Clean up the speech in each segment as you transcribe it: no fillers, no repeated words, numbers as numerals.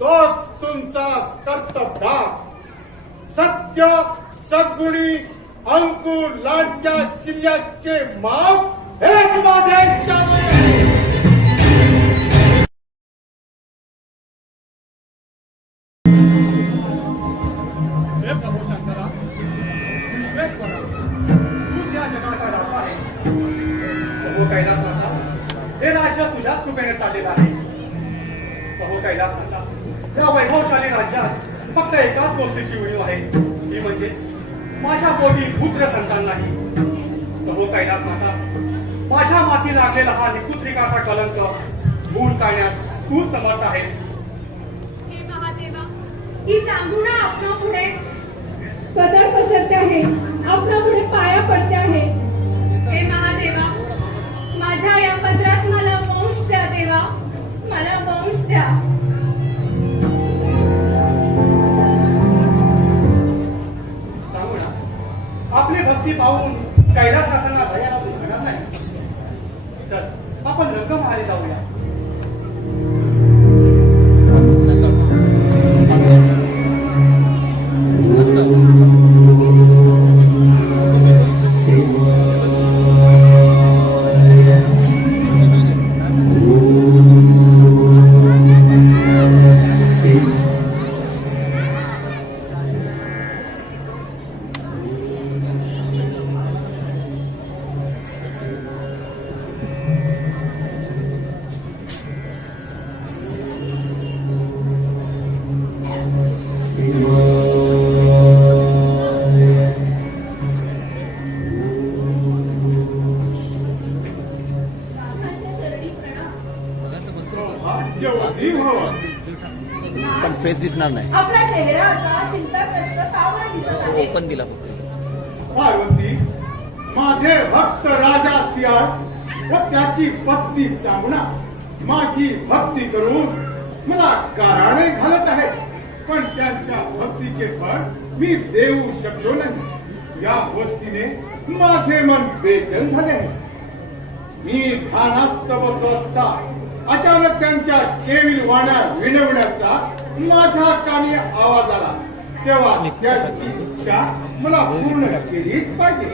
तोच तुमचा कर्तव्य. सत्य सद्गुणी अंकुर लाडच्या चिल्ल्याचे मांस हे माझे इच्छा. प्रभू शंकरा, विश्वेश्वरा, तूच या जगाचा राजा आहेस. प्रभू कैलासनाथा, हे राज्य तुझ्याच कृपेने चाललेलं आहे. प्रभू कैलासनाथा, या वैभवशाली राज्यात फक्त एकाच गोष्टीची उणीव आहे, ती म्हणजे माझ्या पोटी पुत्र संतान नाही. प्रभू कैलासनाथा, माझ्या माती लागलेला हा निपुत्रिकाचा कलंक दूर काढण्यास तू समर्थ आहेस. हे महादेवा, ही जांभुळा आपणा पुढे कदर पसरते आहे, आपणा पुढे पाया पडते आहे. हे महादेवा, माझ्या या पदरात मला वंश द्या देवा, मला वंश द्या. सांगू ना, आपली भक्ती पाहून कैलासनाथांना दया होणार नाही. चल आपण रंगमहाली जाऊया. पण फेस दिसणार नाही. आपला चेहरा असा चिंताग्रस्त सावळा दिसत आहे. ओपन दिला पार्वती, माझे भक्त राजा सियाळ व त्याची पत्नी चांगुणा माझी भक्ती करून मला गाराणे घालत आहे, पण त्यांच्या भक्तीचे फळ मी देऊ शकलो नाही. या गोष्टीने माझे मन बेचैन झाले आहे. मी ध्यानास्त बसलो असता अचानक त्यांच्या केविल वाण्या विनवण्याचा माझ्या कानी आवाज आला. तेव्हा त्यांची इच्छा मला पूर्ण केलीच पाहिजे.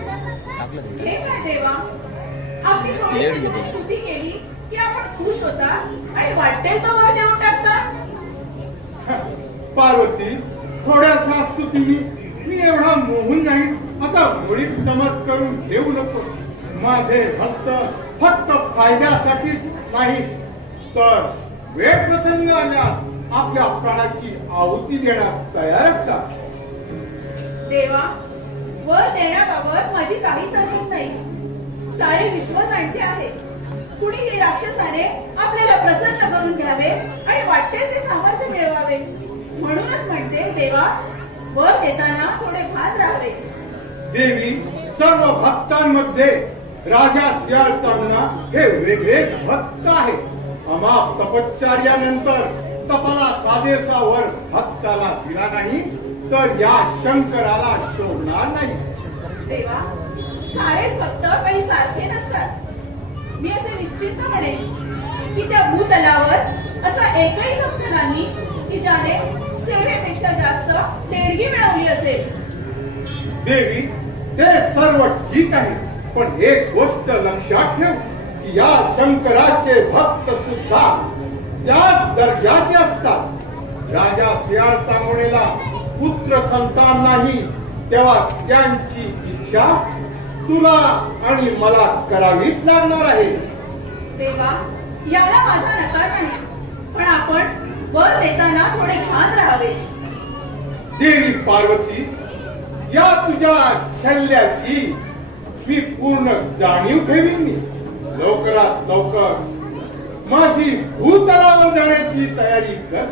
हे काय देवा, आपली थोडीशी स्तुती केली की आपण खुश होता आणि वाटेल तो वर देऊन टाकता. पार्वती, थोड्याशा स्तुतीने मी एवढा मोहून नाही असा मुळीच समज करून घेऊ नको. माझे भक्त फक्त फायद्यासाठीच नाही, तर वेळ प्रसंग आल्यास आपल्या प्राणाची आहुती देण्यास तयार असतात. देवा, वर देण्याबाबत माझी काही समज नाही. सारे विश्व जाणते आहे. कुणीही राक्षसाने आपल्याला प्रसन्न करून घ्यावे आणि वाटेल ते सामर्थ्य मिळवावे. म्हणूनच म्हणते देवा, वर देताना थोडे भान राहावे. देवी, सर्व भक्तांमध्ये राजा सियाळ चांगुणा हे वेगळेच भक्त आहे. अमाप तपश्चर्यानंतर तपाला साधेसा वर भक्ताला दिला नाही तर या शंकराला शोभणार नाही. देवा, सारेच भक्त काही सारखे नसतात. मी असे निश्चित म्हणेन की त्या भूतलावर असा एकही भक्त नाही की ज्याने सेवेपेक्षा जास्त देणगी मिळवली असेल. देवी, ते सर्व ठीक आहे, पण एक गोष्ट लक्षात ठेव की या शंकराचे भक्त सुद्धा त्याच दर्जाचे असतात. राजा सियाळ चांगुणेला पुत्र संतान नाही, तेव्हा त्यांची इच्छा तुला आणि मला करावीच लागणार आहे. देवा, याला माझा नकार नाही, पण आपण वर देताना थोडे भान राहावे. देवी पार्वती, या तुझ्या शल्याची मी पूर्ण जाणीव ठेवीन. मी लवकरात लवकर माझी भूतलावर जाण्याची तयारी कर.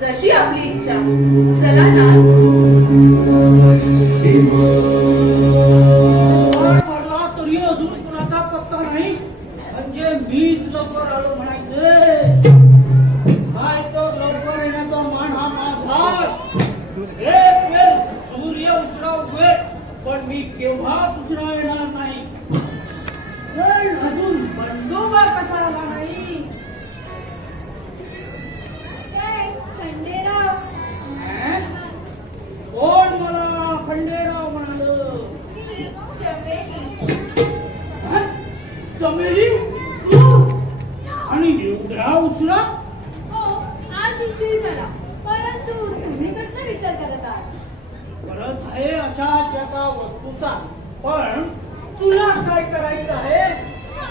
जशी आपली इच्छा. चला ना. पडला तरी अजून कुणाचा पत्ता नाही, म्हणजे मीच लवकर आलो म्हणायचे. काय तर लवकर येण्याचा मान हा माझा. एक वेळ सूर्य उशिरा पण मी केव्हाच उशिरा येणार नाही. पण अजून बंदोबा कसा आला नाही. काय थंड आज उशीर झाला परंतु तुम्ही कसला विचार करत आहात परत आहे अशा एका वस्तूचा पण तुला काय करायचं आहे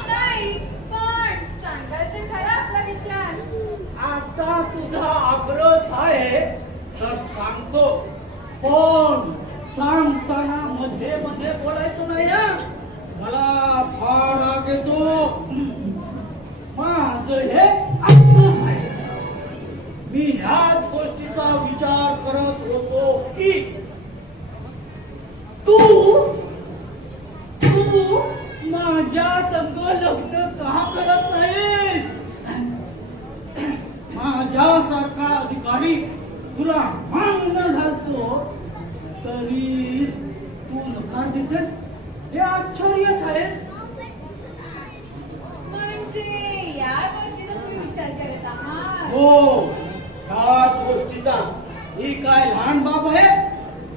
नाही पण सांगाल तर खरा आपला विचार आता तुझा आग्रह आहे तर सांगतो पण सांगताना मध्ये मध्ये बोलायचं नाही हं? मला फार राग येतो माझं हे असं आहे मी ह्याच गोष्टीचा विचार करत होतो की तू माझ्या संग लग्न का करत नाहीस माझ्यासारखा अधिकारी तुला मान न घालतो तरी तू नकार देतेस हे आश्चर्यच आहे म्हणजे या गोष्टीचा तुम्ही विचार करत आहात हो ह्याच गोष्टीचा ही काय लहान बाब आहे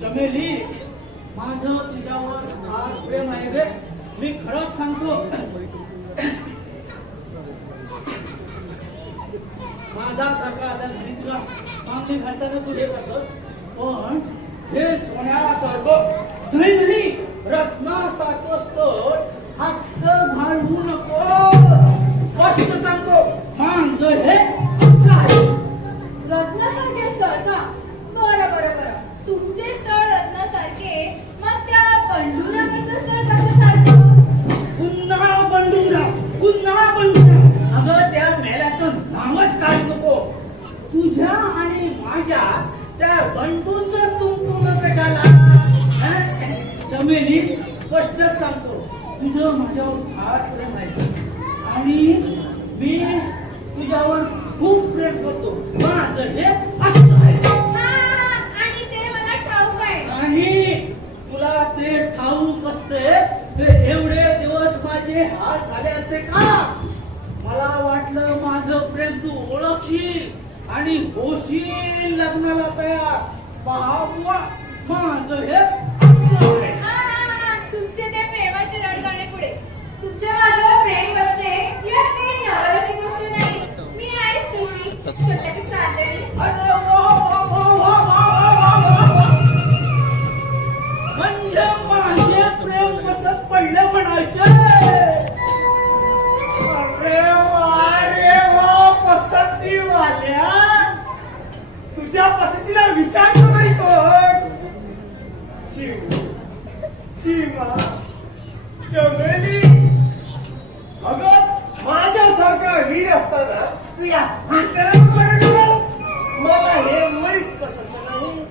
चमेली माझं तुझ्यावर फार प्रेम आहे रे मी खरंच सांगतो माझ्यासारखा आता घरी तुला मागणी घालताना तू हे करतो पण हे सोन्यासारखं नाही रत्नासारखं असतं हात घालवू नको स्पष्ट सांगतो माझं हे असं आहे रत्नासारखे स्थळ का बरं बरं बरं तुमचे स्थळ रत्नासारखे मग त्या बंडूरावाचं स्थळ कशासारखं पुन्हा बंडूरा अगं त्या मेल्याचं नावच काढू नको तुझ्या आणि माझ्या त्या बंडूचं तुमतुम कशाला चमेली स्पष्ट सांगतो तुझं माझ्यावर फार प्रेम आहे आणि मी तुझ्यावर खूप प्रेम करतो माझं हे असं आहे आणि ते मला ठाऊक आहे नाही तुला ते ठाऊक असते ते एवढे दिवस माझे हात झाले असते का मला वाटलं माझं प्रेम तू ओळखशील आणि होशील लग्नाला तयार पहा माझं हे असं आहे. तुमचे ते प्रेमाचे रडगाणे पुढे तुमच्या माझ्यावर प्रेम बसले यात काही नवलाची गोष्ट नाही मी आहेच तशी स्वतःची चाललेली अरे वा, वा, वा, वा, वा, वा, वा, वा. म्हणजे माझे प्रेम बसत पडलं म्हणायचं अरे वा पसंती वाल्या तुझ्या पसंतीला विचारतो नाही कोण सीमा चमेली अगं माझ्यासारखा वीर असताना तू या मला हे मुळीच पसंत नाही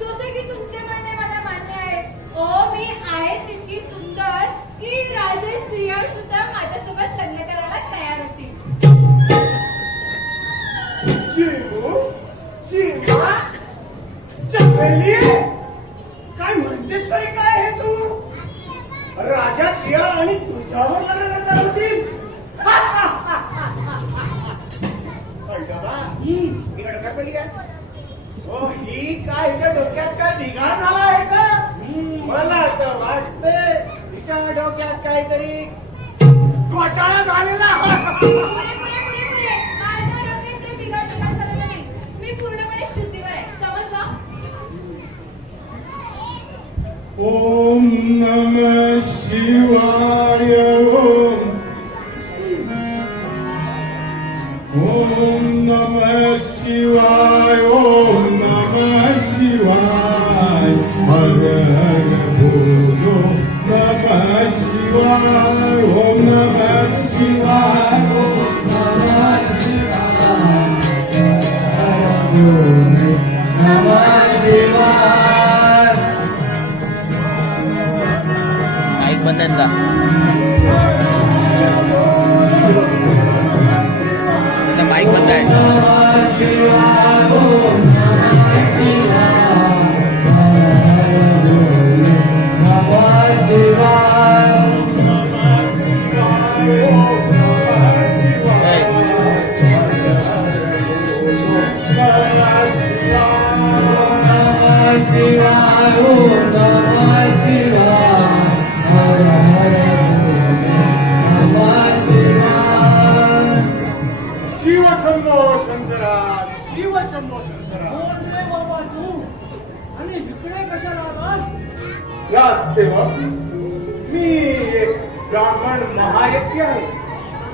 जसे की तुमचे म्हणणे मला मान्य आहे ओ मी आहेच इतकी सुंदर की राजे श्रीयाळ सुद्धा माझ्यासोबत लग्न करायला तयार होतील चिमा चमेली काय म्हणतेस तरी काय हे तू राजा शियाळ आणि तुझ्यावर लग्न करणार होतील इकडं काय पहिली काय हो ही काय हिच्या डोक्यात काय बिघाड झाला आहे का मला तर वाटतंय हिच्या डोक्यात काहीतरी घोटाळा झालेला पुरे. माझ्या डोक्यात काही बिघाड झालेला नाही मी पूर्णपणे शुद्धीवर आहे समजला ओम नमः शिवाय ओम नमः शिवाय ओम नमः शिवाय हर हर बोलो नमः शिवाय ओम नमः शिवाय ओम नमः शिवाय माईक बंद आहे ना. आता माईक बंद आहे. शिव शंभो शंकरा शंभो शंकरा. कोण रे बाबा तू आणि इकडे कशाला आलास? राजसेवक, मी एक ब्राह्मण महायज्ञ आहे.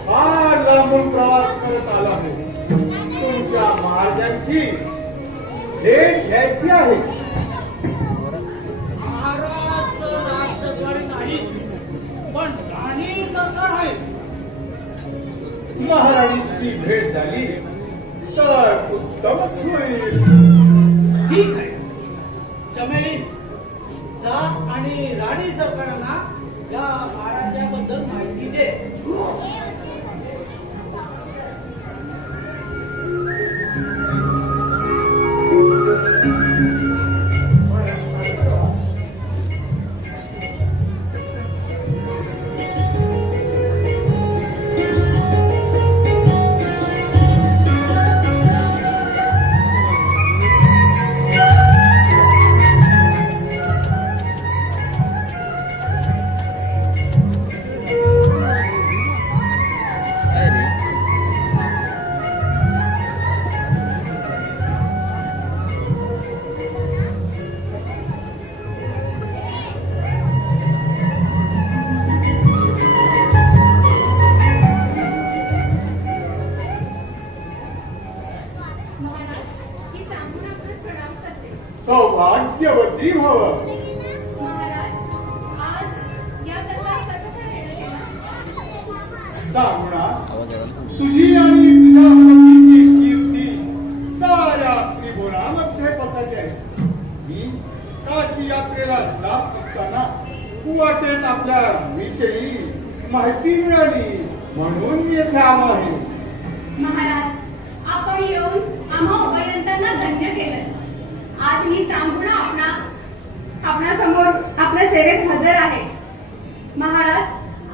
फार लांबून प्रवास करत आला आहे. तुमच्या महाराजांची भेट घ्यायची आहे. महाराज तर राज्यद्वारी नाही, पण राणी सरकार आहे. महाराणीशी भेट झाली तर उत्तमच होईल. ठीक आहे, चमेली जा आणि राणी सरकारांना या महाराजांबद्दल माहिती दे. काय रे? महाराज, ही सांगून आपणास प्रणाम करते. सौभाग्यवती भव. महाराज, आज या तलवारी कसं ठरवलं गेलं? सामना, आवाज आला ना? तुझी आणि तुझ्या पतीची कीर्ती साऱ्या त्रिभुवनामध्ये पसरली आहे. मी काशी यात्रेला जात असताना वाटेत आपल्या विषयी माहिती मिळाली म्हणून मी येथे आलो आहे. महाराज, आपण येऊन आम्हा उभयंतांना धन्य केलं. आज ही सांगून आपणासमोर आपल्या सेवेत हजर आहे. महाराज,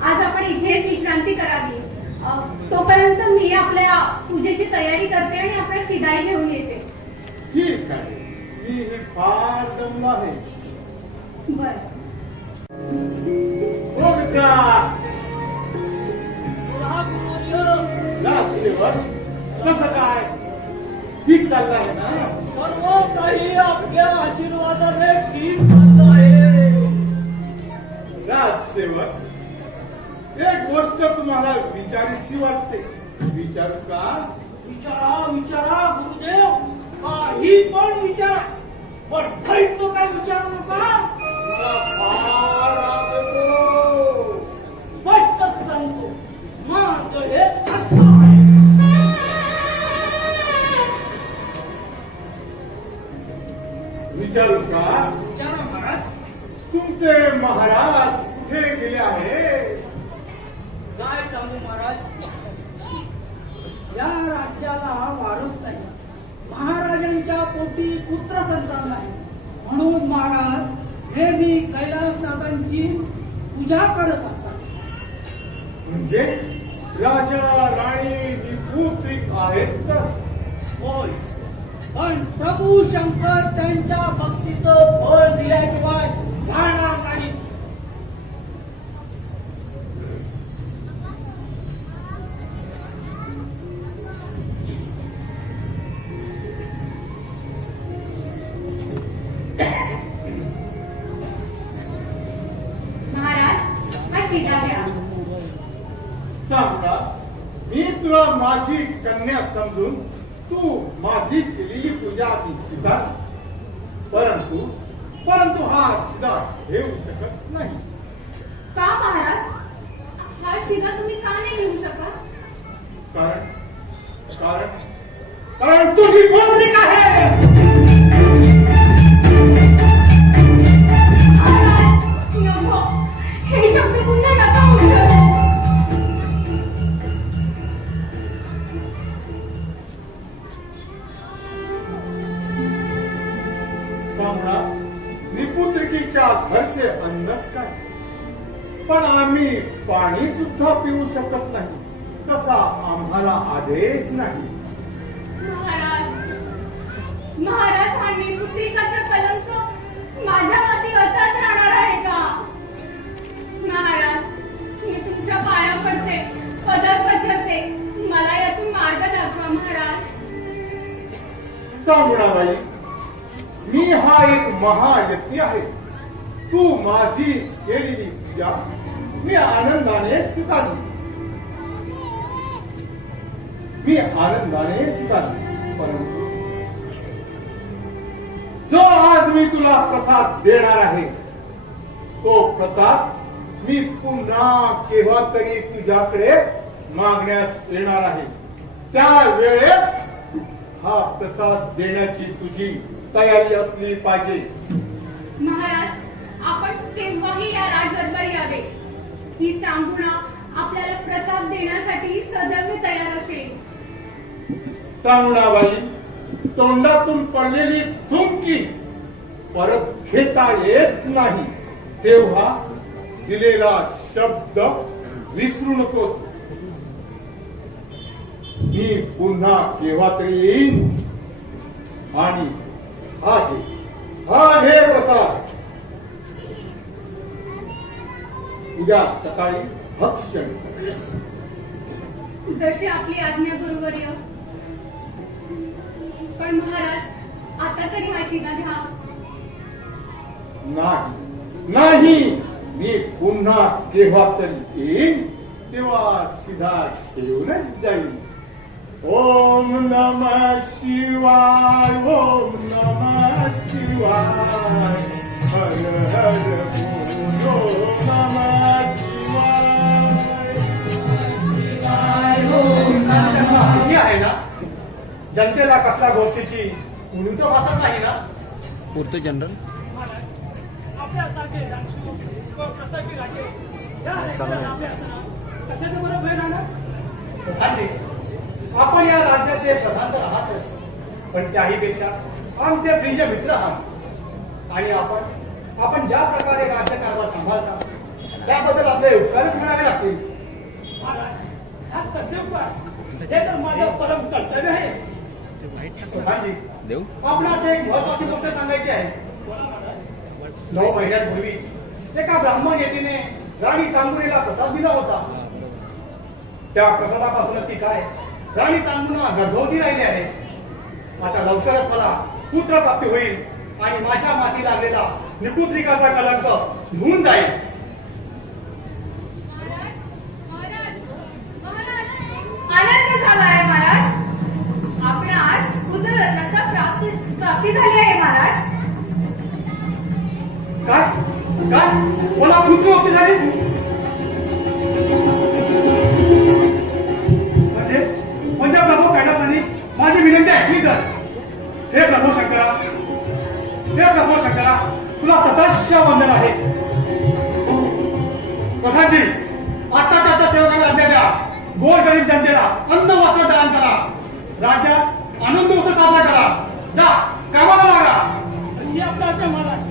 आज आपण इथेच विश्रांती करावी. तोपर्यंत मी आपल्या पूजेची तयारी करते आणि आपल्या शिदाई घेऊन येते. ठीक आहे, मी हे फार दमलो आहे. बर. हो मित्रा, पुन्हा गुरुजी, राजसेवक, कसं काय? ठीक चाललं आहे ना? सर्व काही आपल्या आशीर्वादाने ठीक चाललं आहे. राजसेवक, एक गोष्ट तुम्हाला विचारीशी वाटते. विचारू का? विचारा विचारा गुरुदेव, काही पण विचारा, पण काही तो काय विचारू नका. मला फार राग येतो. स्पष्ट सांगतो, माझं हे असं आहे. विचारू का? विचारा महाराज. तुमचे महाराज कुठे गेले आहे? काय सांगू महाराज, या राज्याला वारस नाही. महाराजांच्या पोटी पुत्र संतान नाही, म्हणून महाराज नेहमी कैलासनाथांची पूजा करत असतात. म्हणजे राजा राणी पुत्रिक आहेत तर? होय, पण प्रभू शंकर त्यांच्या भक्तीचं फळ दिल्याशिवाय राहणार नाही. महाराज, हा शिदा घ्या. चांगला, मी तुला माझी कन्या समजून तू माझी केलेली पूजा स्वीकार. परंतु हा शिदा घेऊ शकत नाही. का महाराज? हा शिदा तुम्ही का नाही घेऊ शकत? कारण तू ही पत्रिका आहेस. महाराज, नको. हे शब्द पुन्हा नका उच्चारू. चांगला, निपुत्रिकेच्या घरचे अन्नच काय, पण आम्ही पाणी सुद्धा पिऊ शकत नाही. तसा आम्हाला आदेश नाही. महाराज, हा निपुत्रिकाचा कलंक माझ्या मती असाच राहणार आहे का? महाराज, मी तुमच्या पाया पडते, पदर पसरते, मला यातून मार्ग दाखवा महाराज. चांगुणाबाई, मी हा एक महायज्ञ आहे. तू माझी केलेली पूजा मी आनंदाने स्वीकारली. परंतु जो आज मी तुला प्रसाद देणार आहे तो प्रसाद मी पुन्हा केव्हा तरी तुझ्याकडे मागण्यास येणार आहे. त्यावेळेस हा प्रसाद देण्याची तुझी तयारी असली पाहिजे. महाराज, आपण केव्हाही या राजदरबारी यावे. ही चांगुणा आपल्याला प्रसाद देण्यासाठी सदैव तयार असेल. चांगुणाबाई, तोंडातून पडलेली थुंकी परत घेता येत नाही, तेव्हा दिलेला शब्द विसरू नकोस. मी पुन्हा केव्हा तरी येईन आणि हा घे प्रसाद. उद्या सकाळी भक्षण. जशी आपली आज्ञा गुरुवर्य. पण महाराज, आता तरी हा शिगा घ्या. नाही, मी पुन्हा केव्हा तरी येईन तेव्हा सीधा घेऊनच जाईल. ओम नमः शिवाय, ओम नमः शिवाय, हर हर बोलो नमः शिवाय. हे आहे ना, जनतेला कसल्या गोष्टीची कुणी तर भासत नाही ना. पुरतं जनरल आपल्यासारखे राजू व प्रतापी राजे या राज्याला कशाचं बरं भय राहणार? प्रधानजी, आपण या राज्याचे प्रधान तर आहातच, पण त्याहीपेक्षा आमचे प्रिय मित्र आहात. आणि आपण ज्या प्रकारे राज्यकारभार सांभाळता त्याबद्दल आपले उपकारच म्हणावे लागतील. महाराज, हा कसे उपकार? हे तर माझं परम कर्तव्य आहे. प्रधानजी, देऊ आपणास एक महत्वाची गोष्ट सांगायची आहे. 9 महिन्यांपूर्वी एका ब्राह्मण येतीने राणी चांगुणेला प्रसाद दिला होता. त्या प्रसादापासूनच ती काय राणी चांगुणा गर्भवती राहिली आहे. आता लवकरच मला पुत्र प्राप्ती होईल आणि माझ्या माती लागलेला निपुत्रिकाचा कलंक धुवून जाईल. आनंद झाला आहे महाराज. आपणास पुत्ररत्नाचा प्राप्ती झाली आहे महाराज. काय मला पुत्र प्राप्ती झाली म्हणजे प्रभू कैलासाने माझी विनंती ऐकली तर. हे प्रभू शंकरा, तुला सदाशिव वंदन आहे. प्रधानजी, आता सेवकाला आज्ञा द्या. गोरगरीब जनतेला अन्न वस्त्र दान करा. राज्यात आनंद उत्सव साजरा करा. जा, कामाला लागा. अशी आपला आज्ञा महाराज.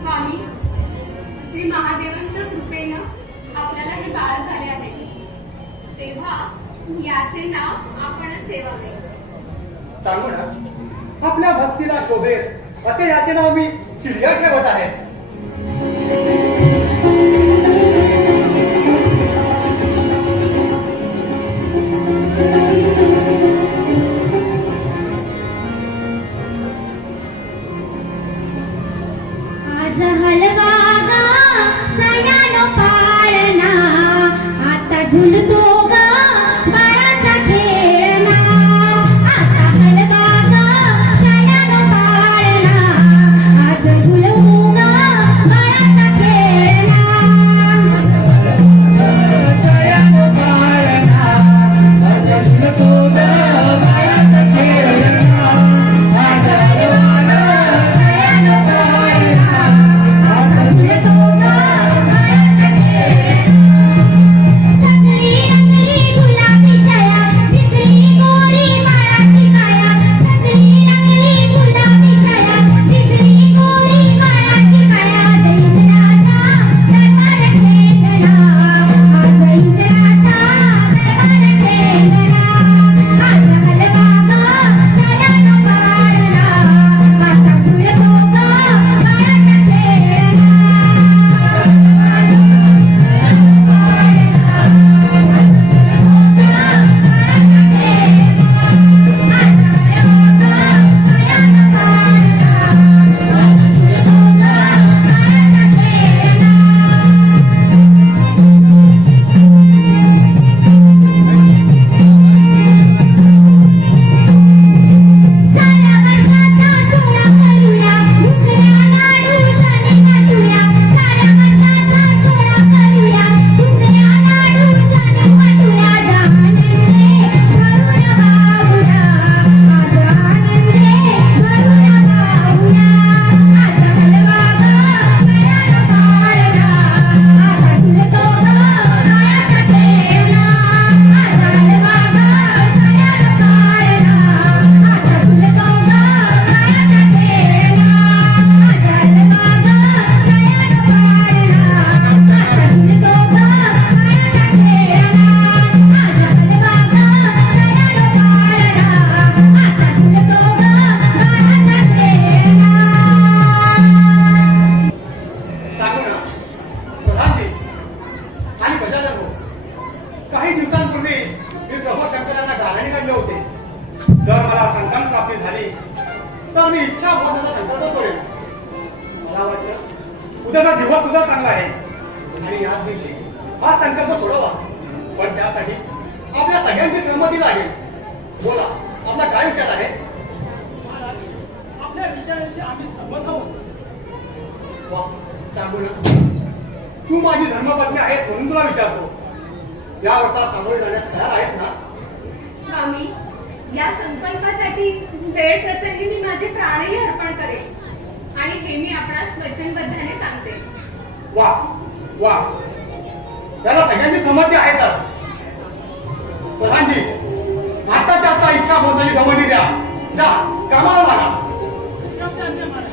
स्वामी, श्री महादेवांच्या कृपेनं आपल्याला हे बाळ झाले आहे, तेव्हा याचे नाव आपणच ठेवावे. सांगू ना, आपल्या भक्तीला शोभेल असे याचे नाव मी चिडिया ठेवत आहे. आज हलवा गा सयानो पाळणा, आता झुलतो गा बाळाचा खेळणा. आता हलवा गा सयानो पाळणा, आज झुलतो गा बाळाचा खेळणा. सयानो पाळणा, आज झुलतो गा बाळाचा खेळणा. आज हलवा गा सयानो पाळणा, आज झुलतो गा बाळाचा खेळणा. काही दिवसांपूर्वी मी प्रभू शंकरांना गाराने काढले होते. जर मला संतान प्राप्ती झाली तर मी इच्छा होण्याचा संकल्प करेन. मला वाटतं उद्याचा दिवस सुद्धा चांगला आहे आणि याच दिवशी हा संकल्प सोडवा. पण त्यासाठी आपल्या सगळ्यांची संमती लागेल. बोला, आपला काय विचार आहे? महाराज, आपल्या विचाराशी आम्ही सहमत आहोत. वा, चांगलं. तू माझी धर्मपत्नी आहेस म्हणून तुला विचारतो, या व्रतात सामोरे जाण्यास तयार आहेस ना? स्वामी, या संकल्पासाठी वेळ प्रसंगी मी माझे प्राणही अर्पण करेन आणि हे मी आपणास वचनबद्धाने सांगते. वा वा, त्याला सगळ्यांची संमती आहे का? प्रधानजी, आताच्या आता इच्छा बोलण्याची गमती द्या. जा, कामाला लागा. विश्राम घ्या महाराज.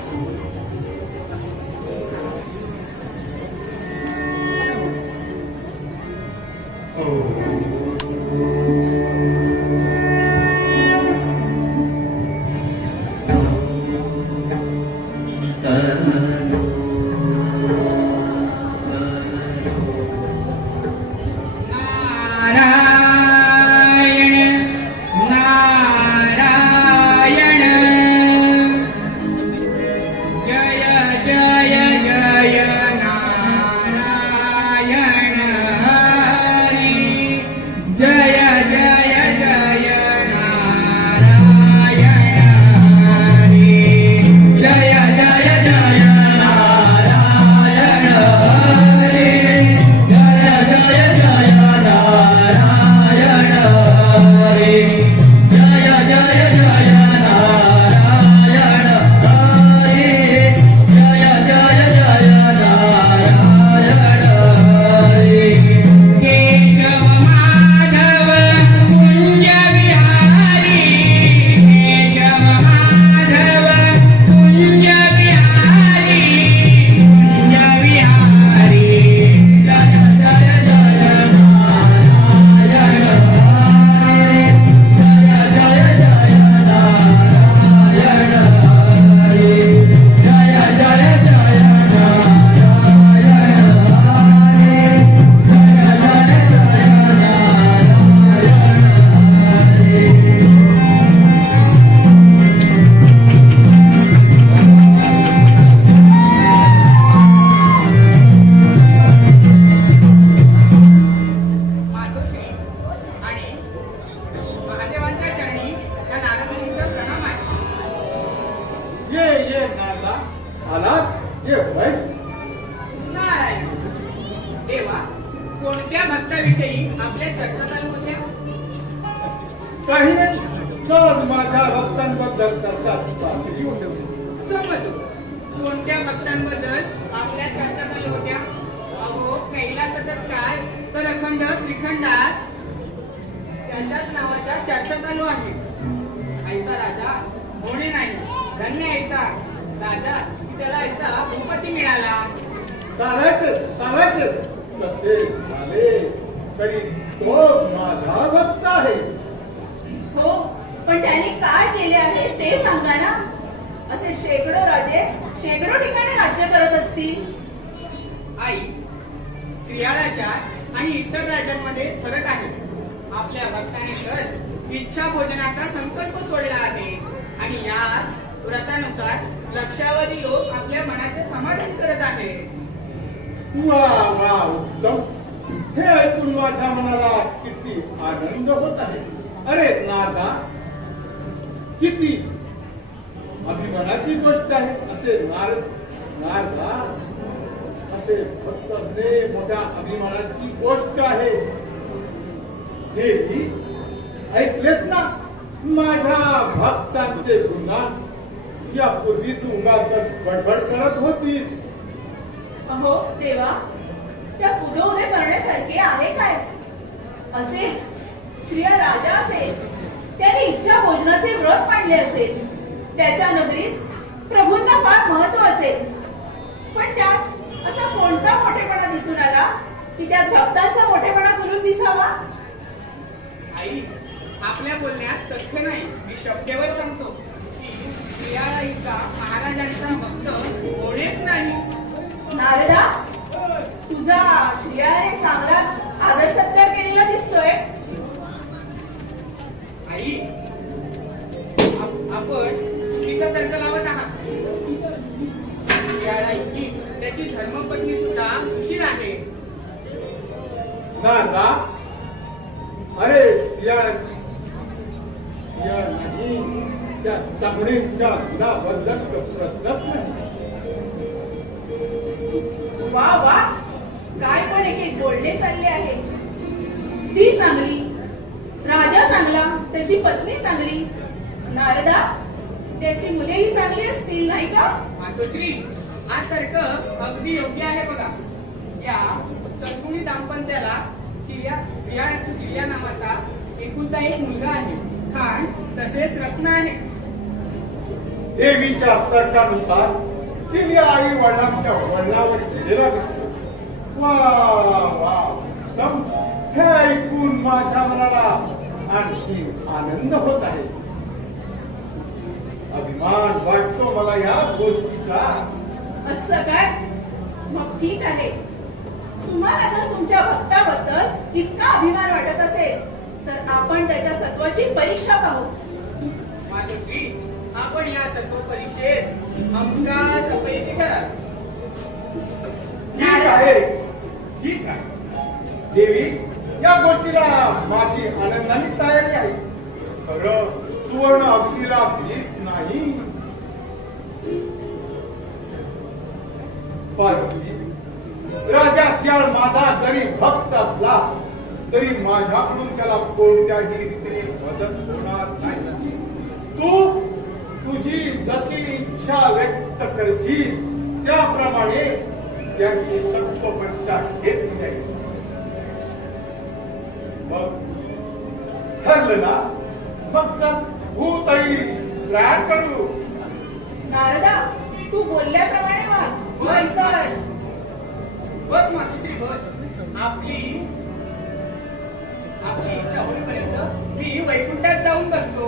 ये नाला आलास, ये बैस. नारायण देवा, कोणत्या भक्ताविषयी आपल्या चर्चा चालू होत्या? काही नाही, सहज माझ्या भक्तांबद्दल चर्चा चालली होती. समजू. कोणत्या भक्तांबद्दल आपल्या चर्चा चालू होत्या? अहो, कैलासातच काय तर अखंड त्रिखंडात त्याच्याच नावाच्या चर्चा चालू आहे. ऐसा राजा होणे नाही, धन्य ऐसा राजा की त्याला ऐसा भूपती मिळाला. चालायचं कसे झाले तरी तो माझा भक्त आहे. हो, पण त्यांनी काय केले आहे ते सांगा ना. असे शेकडो राजे शेकडो ठिकाणी राज्य करत असतील. आई, स्त्रियाळाच्या आणि इतर राज्यांमध्ये फरक आहे. आपल्या भक्ताने तर इच्छा भोजनाचा संकल्प सोडला आहे आणि यात व्रतानुसार लक्षावधी लोक आपल्या मनाचे समाधान करत आहे. वा वा, उत्तम. हे ऐकून माझ्या मनाला किती आनंद होत आहे. अरे नाथा, किती अभिमानाची गोष्ट आहे. असे नारदा असे भक्त असणे मोठ्या अभिमानाची गोष्ट आहे. देवी, ऐकलेस ना माझ्या भक्तांचे गुणगान. यापूर्वी तू उगाच बडबड करत होतीस. अहो देवा, त्या उदे करण्यासारखे आहे काय? असेल, श्रिया राजा असेल, त्याने इच्छा भोजनाचे व्रत पाडले असेल, त्याच्या नगरीत प्रभूंना फार महत्व असेल. पण त्यात असा कोणता मोठेपणा दिसून आला की त्यात भक्तांचा मोठेपणा बोलून दिसावा? आई, आपल्या बोलण्यात तथ्य नाही, मी शब्दावर सांगतो की स्त्रियाळा इतका महाराजांचा भक्त कोणीच नाही. नारदा, तुझा श्रियाने चांगला आदर सत्कार केलेला दिसतो. नारदा, अरे सियाळ नाही, त्या चांगणीच्या गुणाबद्दल प्रश्नच नाही. वा वा, काय पण एक बोलणे चालले आहे. ती चांगली, राजा चांगला, त्याची पत्नी चांगली, नारदा त्याची मुलेही चांगली असतील नाही का? मातोश्री, हा तर्क अगदी योग्य आहे बघा. या सद्गुणी दाम्पत्याला चिर्या नावाचा एकुलता एक मुलगा आहे. खान तसेच रत्न आहे. देवीच्या तर्कानुसार तिने आई वडिलांच्या वडिलावर केलेला दिसतो. वा वा, उत्तम. हे ऐकून माझ्या मनाला आणखी आनंद होत आहे. अभिमान वाटतो मला या गोष्टीचा. असं काय? मग ठीक आहे. तुम्हाला जर तुमच्या भक्ताबद्दल इतका अभिमान वाटत असेल तर आपण त्याच्या सत्वाची परीक्षा पाहू. मातोश्री, आपण या सत्व परीक्षेत हमखास अपयशी कराल. ठीक आहे, ठीक आहे. देवी, या गोष्टीला माझी आनंदाने तयारी आहे. खरं सुवर्ण अगदीला भीत नाही. पार्वती, राजा शियाळ माझा जरी भक्त असला तरी माझ्याकडून त्याला कोणत्याही रीतीने मदत होणार नाही. तू तुझी जशी इच्छा व्यक्त करशील त्याप्रमाणे त्यांची सत्व परीक्षा घेतली जाईल. मग ठरलं ना? मग चल भूतही प्रयाण करू. नारदा, तू बोलल्याप्रमाणे वाग. बस कर. बस मातोश्री, बस. आपली इच्छा होईपर्यंत मी वैकुंठात जाऊन बसतो.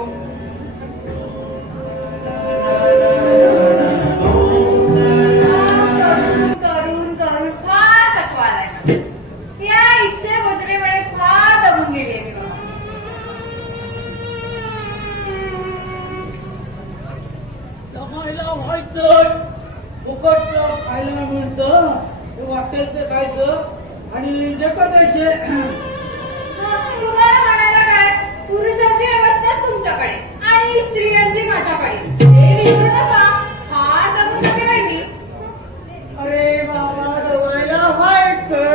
करून करून फार थकवा आलाय मला. या इच्छे वचनेमुळे फार दमून गेली आहे मी बाबा. दमायला व्हायचं, फुकटचं खायला मिळतं, ते वाटेल ते खायचं आणि ढकलायचे. तुम्हाला म्हणायला काय, पुरुषांची व्यवस्था तुमच्याकडे आणि स्त्रियांची माझ्याकडे. हे विसरू नका. फार दमून नका बाई. अरे बाबा, दवायला व्हायचं,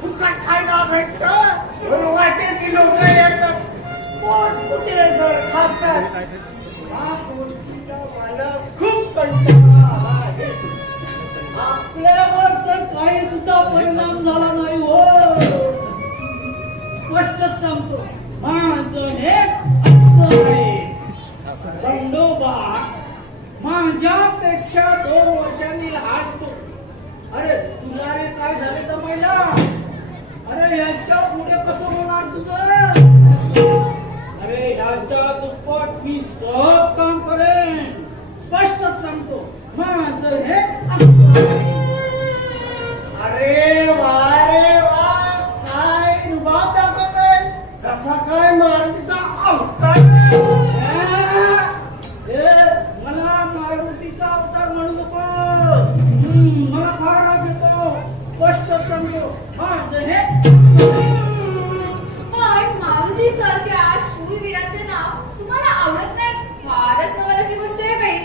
फुकट खायला भेटतं, वाटेल की लोक येतात, पोट कुठे जर खातात. या गोष्टीचा मला खूप कंटाळा आहे. आपल्यावर तर काही सुद्धा परिणाम झाला नाही हो. स्पष्ट सांगतो, माझं हे असं आहे. खंडोबा माझ्यापेक्षा 2 वर्षांनी लहान तो. अरे तुला रे काय झाले तर महिला? अरे यांच्या पुढे कसं होणार तुझं? अरे यांच्या दुप्पट मी सहज काम करेन. स्पष्ट सांगतो, माझं हे असं आहे. अरे वा, काय रुबाब दाखवतोय, जसा काय मारुतीचा अवतार. मला मारुतीचा अवतार म्हणू नको. मला फार राग येतो. स्पष्ट सांगतो, माझं हे असं आहे. पण मारुती सारख्या शूरवीराचे नाव तुम्हाला आवडत नाही, फारच नवलाची गोष्ट आहे बाई.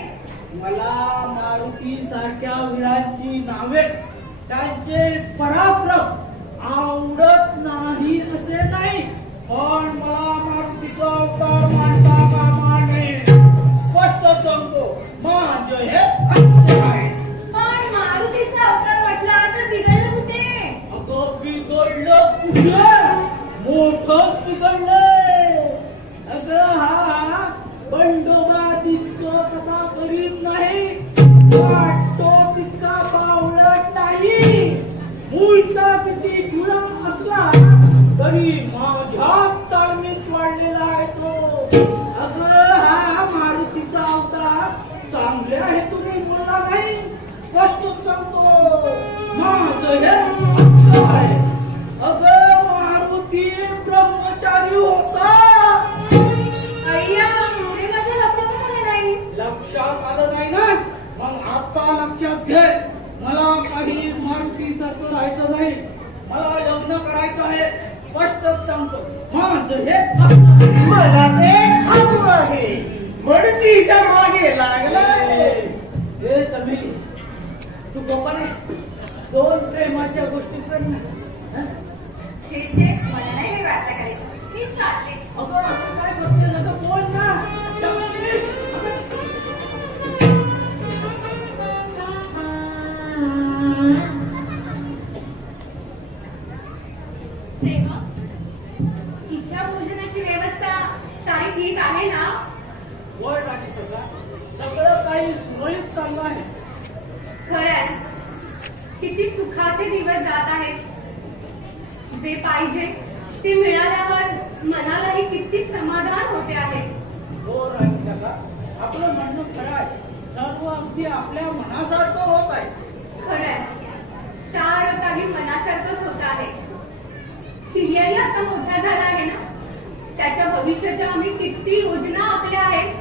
मला मारुती सारख्या वीरांची नावे, त्यांचे पराक्रम आवडत नाही असे नाही, पण मला मारुतीचा अवतार मानता कामा नये. स्पष्ट सांगतो, माझे हे असं आहे. पण मारुतीचा अवतार म्हटला तर बिघडलं कुठे? अगं बिघडलं कुठे? मोठंच बिघडलंय. अगं हा बंडोबा दिसतो तसा गरीब नाही, वाटतो तितका बावळट नाही. मूळचा किती खुळा असला तरी माझ्या तालमीत वाढलेला आहे तो. अगं हा मारुतीचा अवतार चांगल्या हेतूने बोलला नाही. स्पष्ट सांगतो, माझं हे असं आहे. अगं मारुती ब्रह्मचारी होता. अय्या, एवढे माझ्या लक्षातच आले नाही. लक्षात आलं नाही ना? मग आता लक्षात घे. मला काही मारुतीसारखं राहायचं नाही. स्पष्टच सांगतो माझं हे असं. मला ते ठाऊक आहे मडतीच्या मागे लागलाय. हे चमेली तू गप्पा नाही दोन प्रेमाच्या गोष्टी कर ना हं? छे छे मला नाही हे वार्ता करायची मी चालले अगं असं काय करते नका बोल ना चमेली सेवक इच्छा भोजनाची व्यवस्था काही ठीक आहे ना वळ राणी सगळं काही सुरळीत चाललं आहे. खरं आहे किती सुखाचे दिवस जात आहेत जे पाहिजे ते मिळाल्यावर मनालाही किती समाधान होते आहे. हो राणी सगळा आपलं म्हणणं खरं आहे. सर्व अगदी आपल्या मनासारखं होत आहे. खरं आहे सारं काही मनासारखंच होत आहे. चिलियाही आता मोठा झाला आहे ना त्याच्या भविष्याच्या आम्ही किती योजना आखल्या आहेत.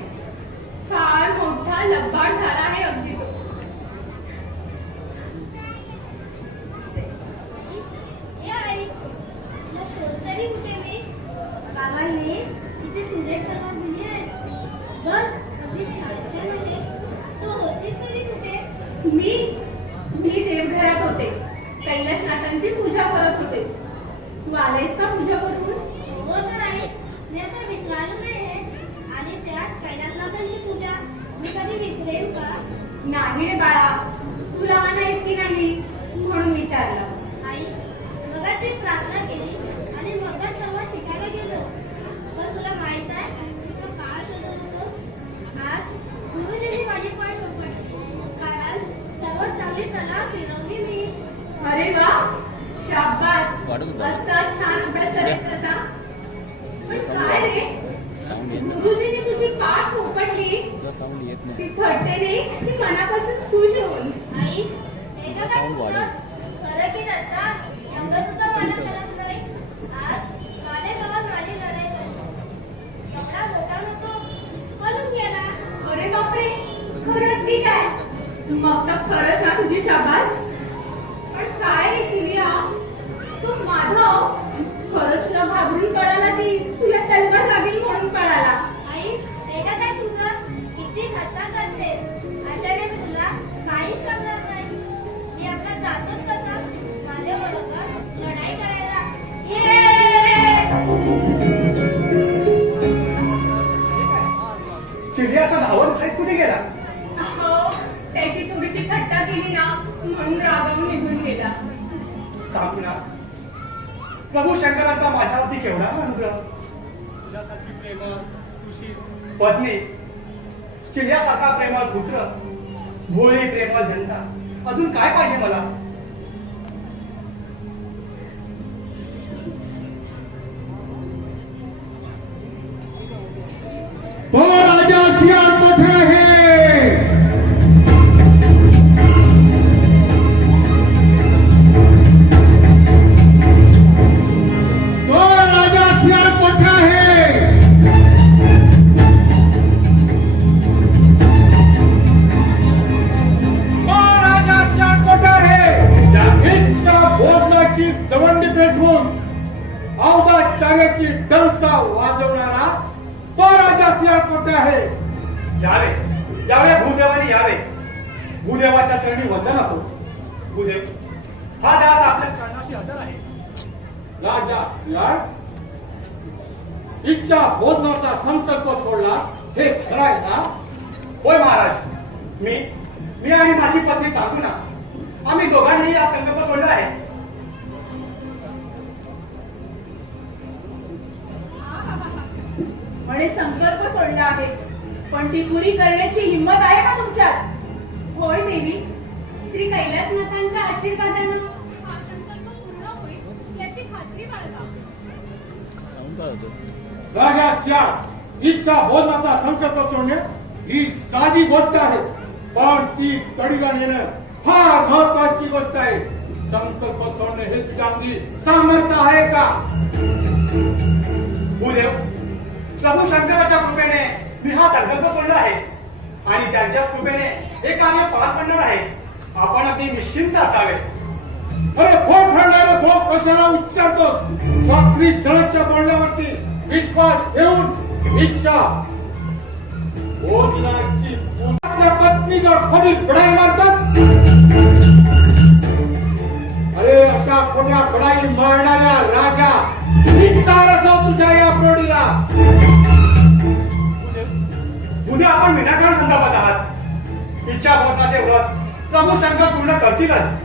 फार मोठा लब्बाड झाला आहे अगदी तो. ए आई, तुला शोधतरी कुठे मी? बाबांनी किती सुरेख कलर दिली आहे. बघ, अगदी छान छान आहे. तू होतीस तरी कुठे? मी देवघरात होते. कैलासनाथांची पूजा करत होते. तू आलेस का पूजा करून? हो तर आई, मी असं विसरायला नाही आहे. आणि त्यात कैलासनाथांची पूजा मी कधी विसरेन का? नाही रे बाळा तू लहान आहेस की नाही म्हणून विचारलं. आई, मगाशी प्रार्थना केली आणि मगच तेव्हा शिकायला गेलो. पण तुला माहित आहे मी तो का शोधत होतो? आज गुरुजींनी माझी पाठ सोपवली. कारण सर्वात चांगली कला फिरवली मी. अरे वा शाबास वाढत होता. असा छान अभ्यास करत होता. पण काय रे साऊंड येत नाही. गुरुजींनी तुझी पाठ उपटली तुझा साऊंड येत ती नाही. थरते नाही ती मनापासून खुश होऊन. आई, हे का काय तुझं? खरं की रट्टा? एवढं सुद्धा मला कळत नाही. आज माझ्या गावात माझी लढाई झाली. एवढा मोठा नको पळून गेला. अरे बापरे खरंच ठीक आहे. मग तर खरंच ना तुझी शाबास. पण काय रे चिलिया तू माधव खरंच तुला घाबरून पळाला की तुला तलवार लागेल म्हणून पळाला? आई, हे का काय तुझं? किती घट्टा करते. अशाने तुला काहीच समजत नाही. मी आपला जातोच कसा माझ्या बरोबर लढाई करायला. चिलियाचा धावत खाईत कुठे गेला? हो त्याची थोडीशी थट्टा केली ना म्हणून रागावून निघून गेला. सांगू ना प्रभू शंकरांचा माझ्यावरती केवढा अनुग्रह. तुझ्यासारखी प्रेमळ सुशील पत्नी, चिलियासारखा प्रेमळ पुत्र, भोळी प्रेमळ जनता, अजून काय पाहिजे मला? तो राजा सियाल कुठे आहे? तो राजा सियाल कुठे आहे? तो राजा सियाल कुठे आहे? या इच्छा भोजनाची दवंडी पेटवून औदाचार्याची डंका वाजवणारा तो राजा सिंह कुठे आहे? यावे यावे भूदेवाने यावे. भूदेवाच्या चरणी वंदन असो. भूदेव हा दास आपल्या चरणाशी हजर आहे. राजा सिंह इच्छा भोजनाचा संकल्प सोडला हे खरं आहे ना? होय महाराज. मी आणि माझी पत्नी सांगू ना आम्ही दोघांनीही हा संकल्प सोडला आहे. म्हणे संकल्प सोडला आहे पण ती पुरी करण्याची हिंमत आहे का तुमच्यात? होय देवी श्री कैलासनाथांच्या आशीर्वादानं हा संकल्प पूर्ण होईल याची खात्री बाळगा. साऊंड काय होतं? राजा सिंह इच्छा भोजनाचा संकल्प सोडणे ही साधी गोष्ट आहे पण ती तडीला नेणं फार महत्वाची गोष्ट आहे. संकल्प सोडणे हे तुझ्या अंगी सामर्थ्य आहे का? भूदेव प्रभू शंकराच्या कृपेने मी हा संकल्प सोडला आहे आणि त्यांच्या कृपेने हे कार्य पार पडणार आहे. आपण अगदी निश्चिंत असावे. अरे फोड फाडणारे फोड कसे कशाला उच्चारतोस? शास्त्री जळच्या बोलण्यावरती विश्वास ठेवून इच्छा भोजनाची आपल्या पत्नीजवळ खोलीत बडाई मारतोस. अरे अशा खोट्या बडाई मारणाऱ्या राजा धिक्कार असो तुझ्या या प्रौढीला. उद्या आपण विनाकारण संतापात आहात. इच्छा भोजनाचे व्रत प्रभू शंकर पूर्ण करतीलच.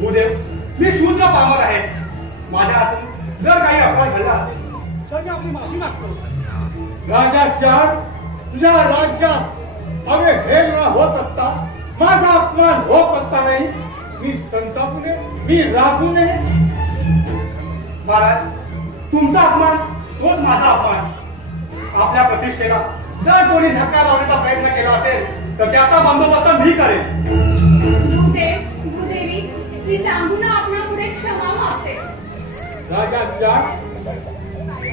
भूदेव, मी शूद्र पामर आहे. माझ्या हातून जर काही अपमान घडला असेल तर मी आपली माफी मागतो. राजा श्याम, तुझ्या राज्यात हवे हेलना होत असता, माझा अपमान होत असता नाही मी संतापू नये, मी रागू नये. महाराज, तुमचा अपमान तोच माझा अपमान. आपल्या प्रतिष्ठेला जर कोणी धक्का लावण्याचा प्रयत्न केला असेल तर त्याचा बंदोबस्त मी करेन. भूदेवी, ती जांभूळ आपणापुढे क्षमा मागते. राजा श्याम,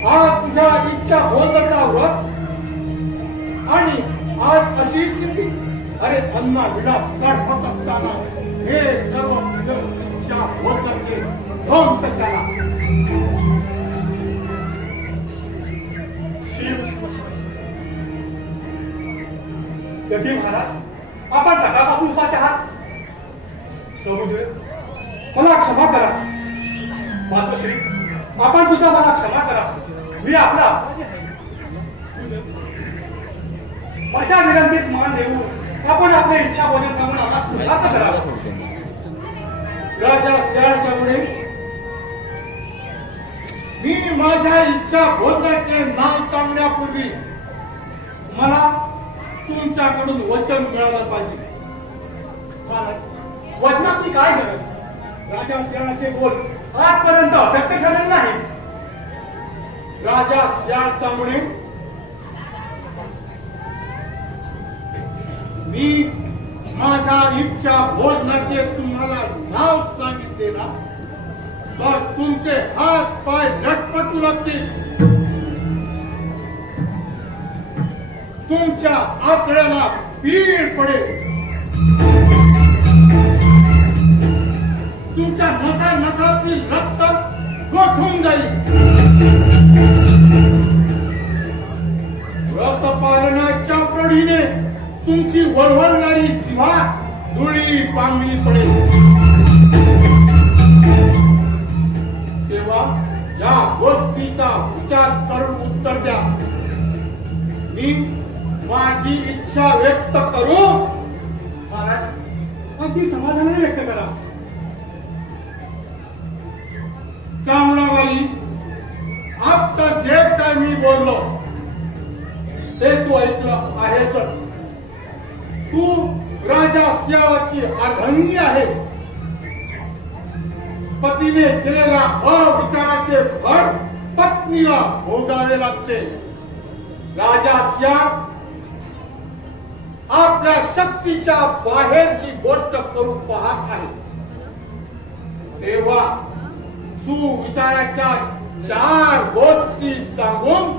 आज तुझ्या इच्छा बोलण्याचा व्रत आणि आज अशी स्थिती. अरे अन्ना विडा तडफत असताना हे सर्व तुझ्या इच्छा बोलण्याचे ध्वंस कशाला? यती महाराज, आपण सकाळपासून उपाशी आहात. प्रभुदेव, मला क्षमा करा. मातोश्री, आपण सुद्धा मला क्षमा करा. मी आपला अपराधी आहे. अशा विनंतीस मान देऊन आपण आपल्या इच्छा बोलून सांगून आम्हाला खुलासा करा. राजा श्यामच्यामुळे मी माझ्या इच्छा बोलण्याचे नाव सांगण्यापूर्वी मला तुमच्याकडून वचन मिळालं पाहिजे. महाराज, वचनाची काय गरज? राजा सिंहाचे बोल आजपर्यंत सत्य ठरले नाही. राजा श्यामच्यामुळे मी माझ्या इच्छा बोलण्याचे तुम्हाला नाव सांगितले ना तर तुमचे हात पाय लटपटू लागतील. तुमच्या आतड्याला पीड पडेल. तुमच्या नसा नसातील रक्त गोठून जाईल. व्रत पालनाच्या प्रौढीने तुमची वळवळणारी जिव्हा धुळी पांगली पडेल. तेव्हा या गोष्टीचा विचार करून उत्तर द्या. मी माझी इच्छा व्यक्त करू? महाराज, अगदी समाधानाने व्यक्त करा. चामडाबाई, आता जे काय मी बोललो ते तू ऐकलं आहेसच. तू राजा सिंहाची अर्धांगी आहेस. पतीने केलेल्या अविचाराचे फळ पत्नीला भोगावे लागते. राजा सिंह आपल्या शक्तीच्या बाहेरची गोष्ट करून पाहत आहे. तेव्हा सुविचाराच्या 4 गोष्टी सांगून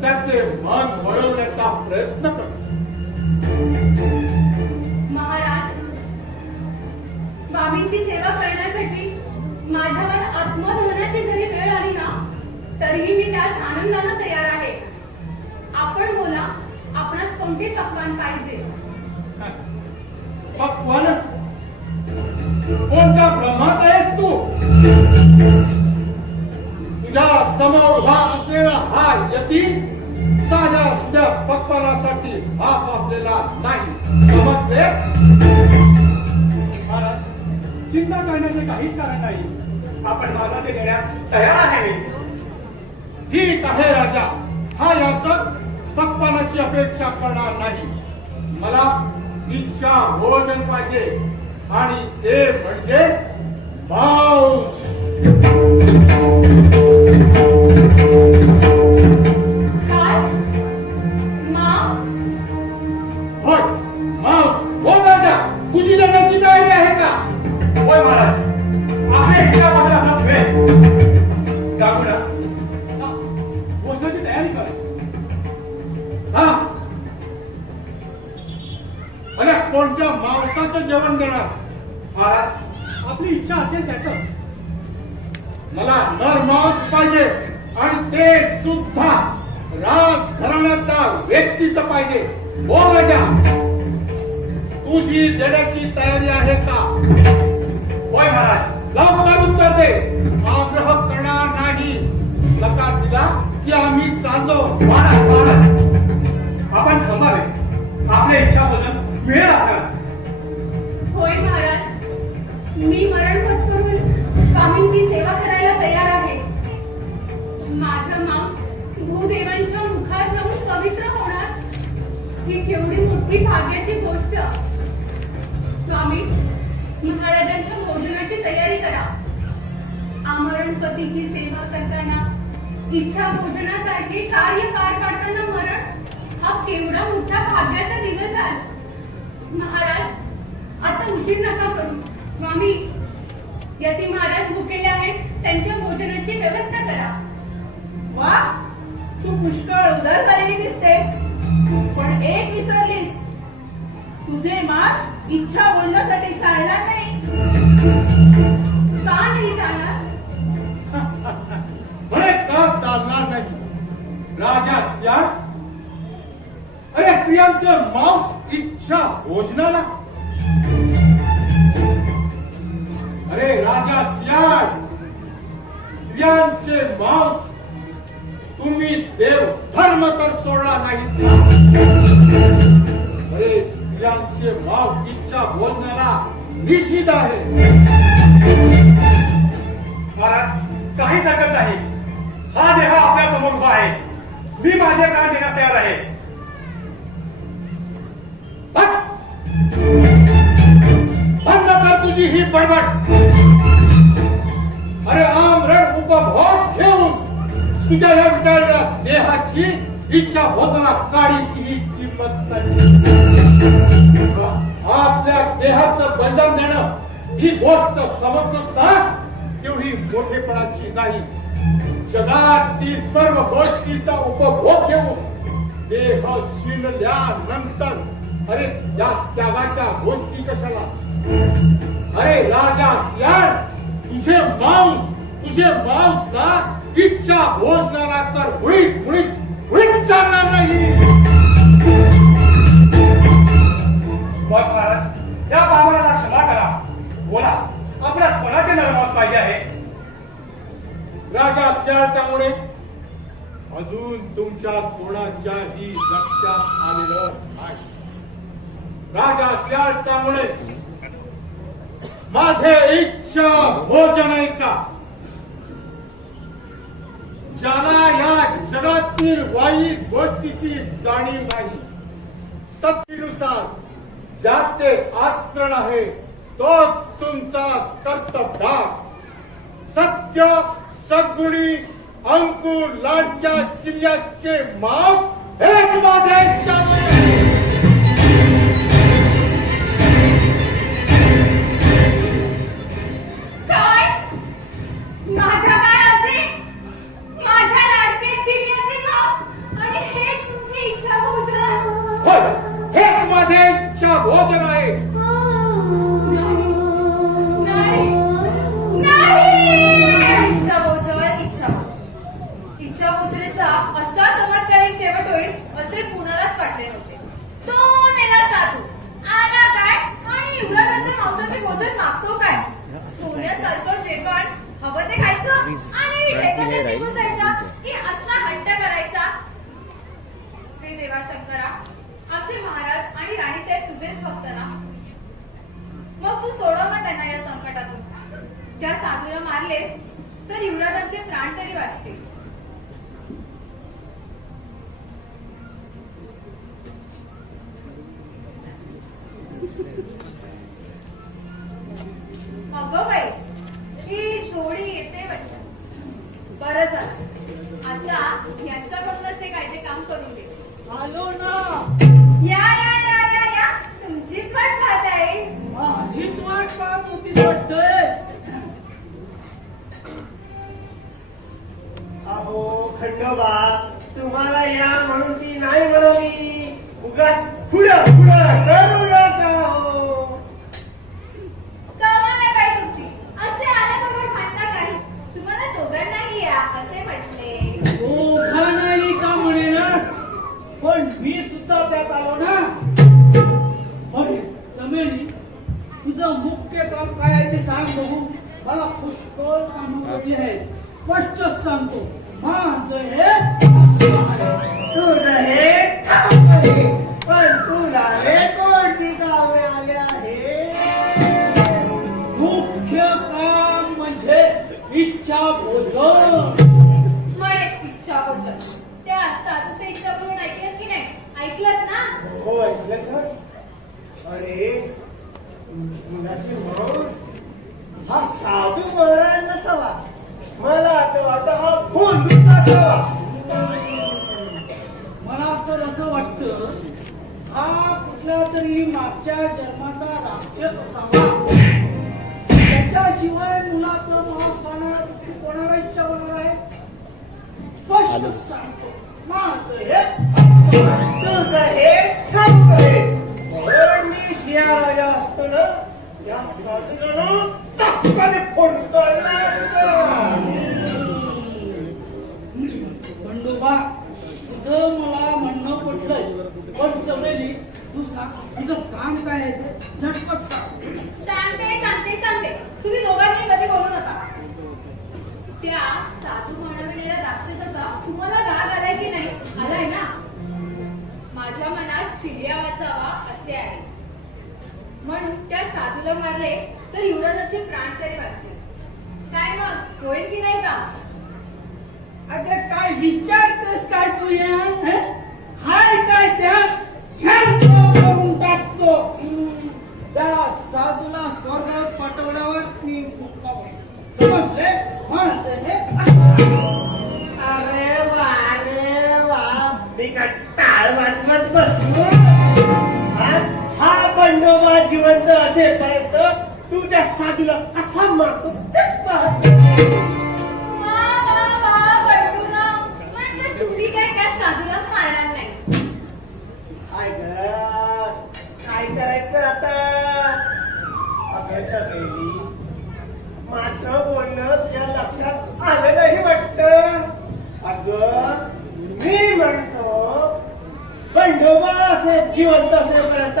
त्याचे मन वळवण्याचा प्रयत्न कर. महाराज, स्वामींची सेवा करण्यासाठी माझ्यावर आत्मदहनाची जरी वेळ आली ना तरीही मी त्यास आनंदाने तयार आहे. आपण बोला, आपणास कोणते पक्वान पाहिजे? पक्वान? कोणत्या भ्रमात आहेस तू? तुझ्या समोर उभा असलेला हा यती साध्या सुध्या पक्वानासाठी भाग आपलेला नाही. समजले? महाराज, चिंता करण्याचे काहीच कारण नाही. आपण माझा ते देण्यास तयार आहे. ठीक आहे राजा, हा याचक पक्वानाची अपेक्षा करणार नाही. मला इच्छा भोजन पाहिजे आणि ते म्हणजे मांस. काय? मांस? होय, मांस. हो राजा, तुझी देण्याची तयारी आहे का? होय महाराज, आपल्या इच्छा माझ्या हातात वेळ. जागू ना. भोजनाची तयारी करा. हा, अरे कोणत्या मांसाचं जेवण देणार? महाराज, आपली इच्छा असेल त्याचं. मला नरमांस पाहिजे आणि ते सुद्धा राजघराण्याचा व्यक्तीचं पाहिजे. हो राजा, तुझी देण्याची तयारी आहे का? होय महाराज. लवकर उत्तर दे. आग्रह करणार नाही. नकार दिला की आम्ही चाललो. महाराज महाराज, आपण थांबावे. आपल्या इच्छा भोजन मिळेल आपल्याला. होय महाराज, मी मरण पत्करून स्वामींची सेवा करायला तयार आहे. माझं मांस भूदेवांच्या मुखात जाऊन पवित्र होणार ही केवढी मोठी भाग्याची गोष्ट. स्वामी, महाराजांच्या भोजनाची तयारी करा. आमरणपतीची सेवा करताना इच्छा भोजनासारखे कार्य पार पाडताना मरण हा केवढा मोठा भाग्याचा दिवस आहे. महाराज, आता उशीर नका करू. स्वामी, यती महाराज भुकेले आहेत, त्यांच्या भोजनाची व्यवस्था करा. वा, तू पुष्कळ उदार झालेली दिसतेस. पण एक विसरलीस, तुझे मांस इच्छा बोलण्यासाठी चालणार नाही. का नाही जाणार? म्हणे का चालणार नाही? राजा सियाळ, अरे स्त्रियांचं मांस इच्छा भोजनाला? अरे राजा सियाळ, स्त्रियांचे मांस तुम्ही देव धर्म तर सोडला नाही. अरे स्त्रियांचे मांस इच्छा भोजनाला निषिद्ध आहे. महाराज, काहीच हरकत नाही. हा देह आपल्या समोर उभा आहे. मी माझे प्राण देण्यास तयार आहे. बंद कर तुझी ही बडबड. अरे आमरण उपभोग घेऊन तुझ्या या विटाळल्या देहाची इच्छा होताना काळीची किंमत नाही. आपल्या देहाचं बंधन देणं ही गोष्ट समजतोस ना, तेवढी मोठेपणाची नाही. जगातील सर्व गोष्टीचा उपभोग घेऊन देह शिणल्यानंतर अरे या त्यागाच्या गोष्टी कशाला? अरे राजा सियाळ, तुझे मांस ना इच्छा भोजनाला तर मुळीच चालणार नाही. मग महाराज, या पामराला क्षमा करा. बोला, आपल्यास कोणाचे नरमांस पाहिजे आहे? राजा सियाळच्यामुळे अजून तुमच्या कोणाच्याही लक्षात आलेलं नाही. राजा सियाळच्यामुळे माझे इच्छा भोजन आहे का? ज्याला या जगातील वाईट गोष्टीची जाणीव नाही, सत्तेनुसार ज्याचे आचरण आहे तोच तुमचा कर्तव्यभार. सत्य, सद्गुणी, अंकुर, लाडक्या चिल्ल्याचे मांस हेच माझ्या इच्छा आहे. काय? माझ्या बाळाचे, माझ्या लाडके चिमण्याचे मांस आणि हे तुमची इच्छा भोजन? होय, हेच माझे इच्छा भोजन आहे. इच्छा भोजनेचा असा चमत्कारिक शेवट होईल असे कुणालाच वाटले नव्हते. तो मेला साधू आला काय आणि युवराजांच्या मांसाचे भोजन मागतो काय? सोन्यासारखं जेवण हवं ते खायचं आणि ढेकणात निघून जायचा की असला हट्ट करायचा? हे देवा शंकरा, आमचे महाराज आणि राणीसाहेब तुझेच भक्त ना, मग तू सोडव ना त्यांना या संकटातून. त्या साधूला मारलेस तर युवराजांचे प्राण तरी वाचतील. अगं बाई, ही जोडी येते वाटतं. बरं झालं, आता यांच्याकडूनच हे कायदे काम करून घे. आलो ना. या या या या या, तुमचीच वाट पाहत आहे. माझीच वाट पाहत होतीस वाटतंय. अहो खंडोबा, तुम्हाला या म्हणून ती नाही म्हणली. उगाच पुढं करू नका हो. कमाल आहे बाई तुमची. असे आल्याबरोबर भांडता काही. तुम्हाला कामं कधी आहेत स्पष्टच सांगतो माझं हे तुझं हे ठाऊक आहे. पण तुला रे कोणती कामे आले आहे? मुख्य काम म्हणजे इच्छा भोजन. म्हणे इच्छा भोजन. त्या साधूचे इच्छा भोजन ऐकलं की नाही? ऐकलत ना? हो ऐकलं तर. अरे मुलाची म्हणून हा साधू महाराज नसावा, मला तर वाटतं हा भोंदूच असावा. मला तर असं वाटतं हा कुठल्या तरी मागच्या जन्माचा राक्षस असावा. त्याच्याशिवाय मुलाचं मांस खाणार कोणाला इच्छा होणार आहे? स्पष्ट सांगतो माझं हे तुझं हे ठाऊक आहे. पण मी शिया राजा असतो ना, या साधूला चाकाने फोडून काढलं असतं. बंडोबा तुझं मला म्हणणं पटलंय, पण चमेली तू सांग तुझं काम काय आहे ते झटपट सांग. सांगते. तुम्ही दोघांनी मध्ये बोलू नका. त्या सासू म्हणविलेल्या राक्षसाचा तुम्हाला राग आलाय की नाही? आलाय ना? माझ्या मनात चिलिया वाचावा असे आहे. म्हणून त्या साधूला मारले तर युवराजाचे प्राण तरी वाचतील. काय मग होईल की नाही का? अगं काय विचारतेस काय तू या? हाय काय त्या करून टाकतो. त्या साधूला स्वर्गात पाठवल्यावर मी मुक्का होईल. समजले? म्हणते हे अरे वा मी का टाळ वाजवत बसलो? हा बंडोबा जिवंत असेपर्यंत तू त्या साधूला असा मारतोस तेच पाहतो. वा बंडूराव, म्हणजे तुम्ही काय त्या साधूला मारणार नाही. काय करायचं आता? अगच्या गेली माझं बोलणं तुझ्या लक्षात आलं नाही वाटतं. अगं मी म्हणतो खंडोबा असे जिवंत असेपर्यंत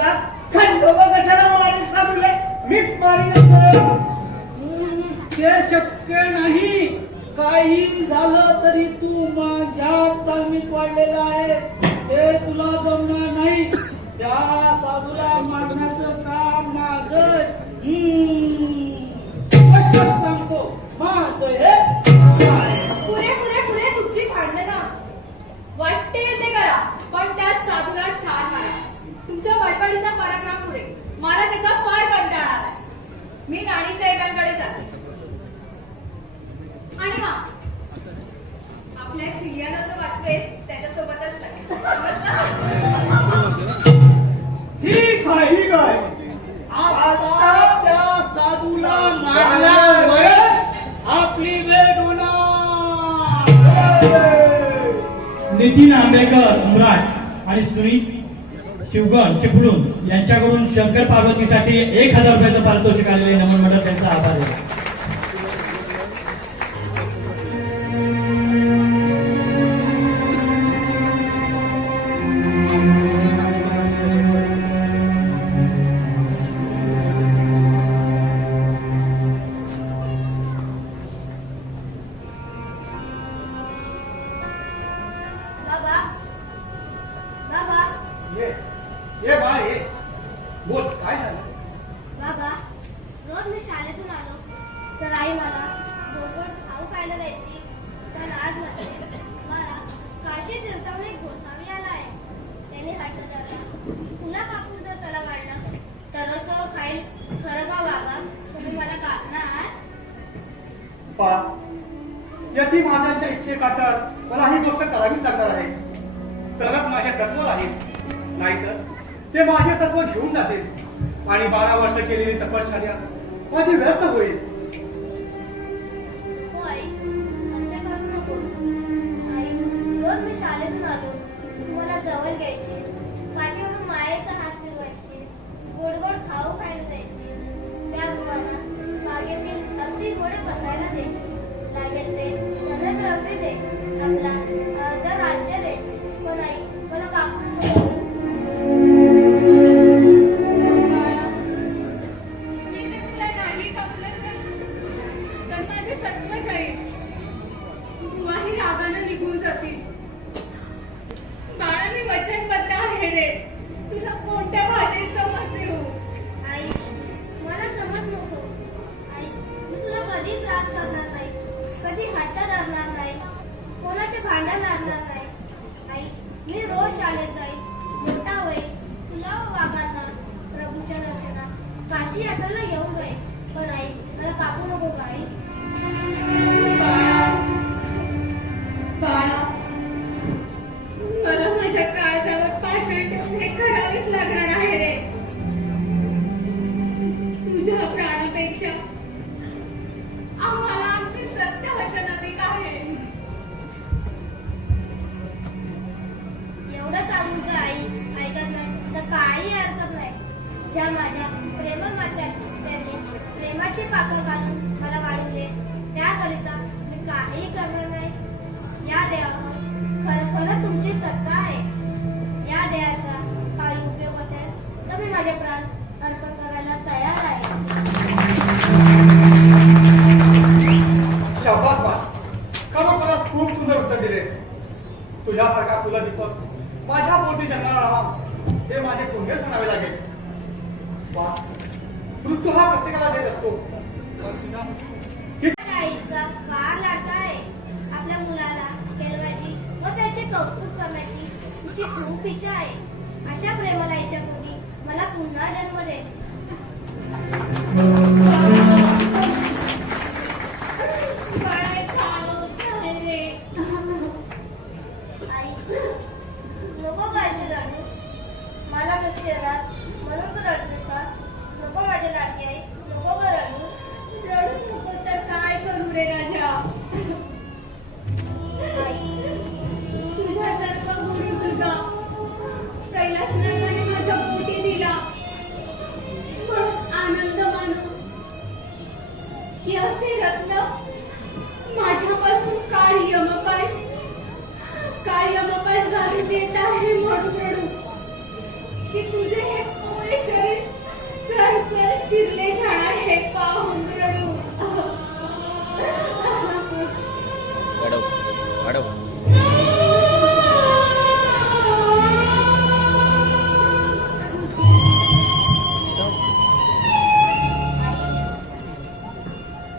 खंडोबा कशाला मारेल साधूला? मीच मारीन. ते शक्य नाही. काही झालं तरी तू माझ्या तालमीत वाढलेला आहे, ते तुला जमणार नाही. त्या साधूला मारण्याचं काम माझं. स्पष्ट सांगतो माझं हे पुरे तुमची भांडणं ना वाटेल ते करा, पण त्या साधूला ठार मारा. तुमच्या बडबडीचा पराक्रम पुरे. मला त्याचा फार कंटाळा आलाय. मी राणी साहेबांकडे जाते. आणि हा आपल्या चिलियाला जो वाचवेल त्याच्यासोबतच लागेल. ठीक आहे. आता त्या साधूला मारल्यावरच आपली भेट होणार. नितीन आंबेकर उमराट आणि सुनीत शिवगण चिपळूण यांच्याकडून शंकर पार्वतीसाठी 1000 रुपयाचं पारितोषिक आलेले नमन मंडळ त्यांचा आभार आहे. बाबा ये बा ये. बोल काय झालं? बाबा रोज मी शाळेतून आलो तर आई मला गोड खाऊ खायला द्यायची. पण आज मला काशी तीर्थावर एक गोसावी आला आहे. त्याने हट्ट धरला, तुला कापून जर त्याला वाढलं तर तो खाईल. खरं का बाबा? तुम्ही मला कापणार? पा यती माझ्यांच्या इच्छेखातर मला ही गोष्ट करावीच लागणार आहे. तरच माझे सत्व राहील, नाहीतर ते माझे सत्व घेऊन जातील आणि 12 वर्ष केलेली तपश्चर्या माझी व्यर्थ होईल. हो आई, असे करू नको. आई, रोज मी शाळेतून आलो मला जवळ घ्यायची, पाठीवरून मायेचा हात फिरवायची, गोड गोड खाऊ खायला द्यायची. त्या गुवाला बागेतील अगदी गोडे बसायला द्यायची. लागेल ते सगळं द्रव्य दे, आपला अर्ध राज्य दे. पण आई मला कापून नको. तुम्ही जर तुला नाही कापलं तर रागानं निघून जातील. बाळा, मी वचनबद्ध आहे रे. तुला कोणत्या भाषेत समजते हो? आई, मला समज नको. आई, मी तुला कधी त्रास करणार नाही, कधी हट्ट धरणार नाही, कोणाचे भांडण लागणार नाही. आई, मी रोज शाळेत जाईल, मोठा होईल, तुला वागांना प्रभूच्या दर्शनात काशी यात्रेला घेऊन जाईल. पण आई, मला कापू नको का आई? बाळा, मला माझ्या काळजावर पाषाण ठेवून हे करावेच लागणार आहे रे. तुझ्या प्राणापेक्षा आम्हाला आमचे सत्य वचन अधिक आहे. एवढं सांगून जर आई ऐकत नाही तर काही हरकत नाही. ज्या माझ्या प्रेमळ मात्यात त्यांनी प्रेमाची पाकळ घालून मला वाढवले, त्याकरिता मी काही करणार नाही. या देवावर खरं तुमची सत्ता आहे. या देवाचा काही उपयोग असेल तर मी माझे प्राण अर्पण करायला तयार आहे. शाबास बा, खरोखरच खूप सुंदर उत्तर दिलेस. तुझ्यासारखा कुलदीपक माझ्या पोटी जन्माला राहावा हे माझे पुण्यच म्हणावे लागेल. वा, मृत्यू हा प्रत्येकाला देत असतो, पण तुझ्या आईचा फार लाडका आहे. आपल्या मुलाला केलवायची व त्याचे कौतुक करण्याची तिची खूप इच्छा आहे. अशा प्रेमळ आईच्या पोटी मला पुन्हा जन्म दे. बाळा, चालत आहे रे. आई, नको काळजी रडू. मला मृत्यू येणार म्हणून तू रडतेस का? नको माझ्या लाडकी आई, नको ग रडू. रडू नको तर काय करू रे राजा? तुझ्यासारखा गुणी दुर्गा कैलासनाथाने माझ्या पोटी दिला म्हणून आनंद मानू की असे रत्न माझ्यापासून काळी यमपाश घालून येत आहे म्हणून रडू की तुझे हे कोवळे शरीर चरचर चिरले जाणार हे पाहून रडू. वाढव वाढव.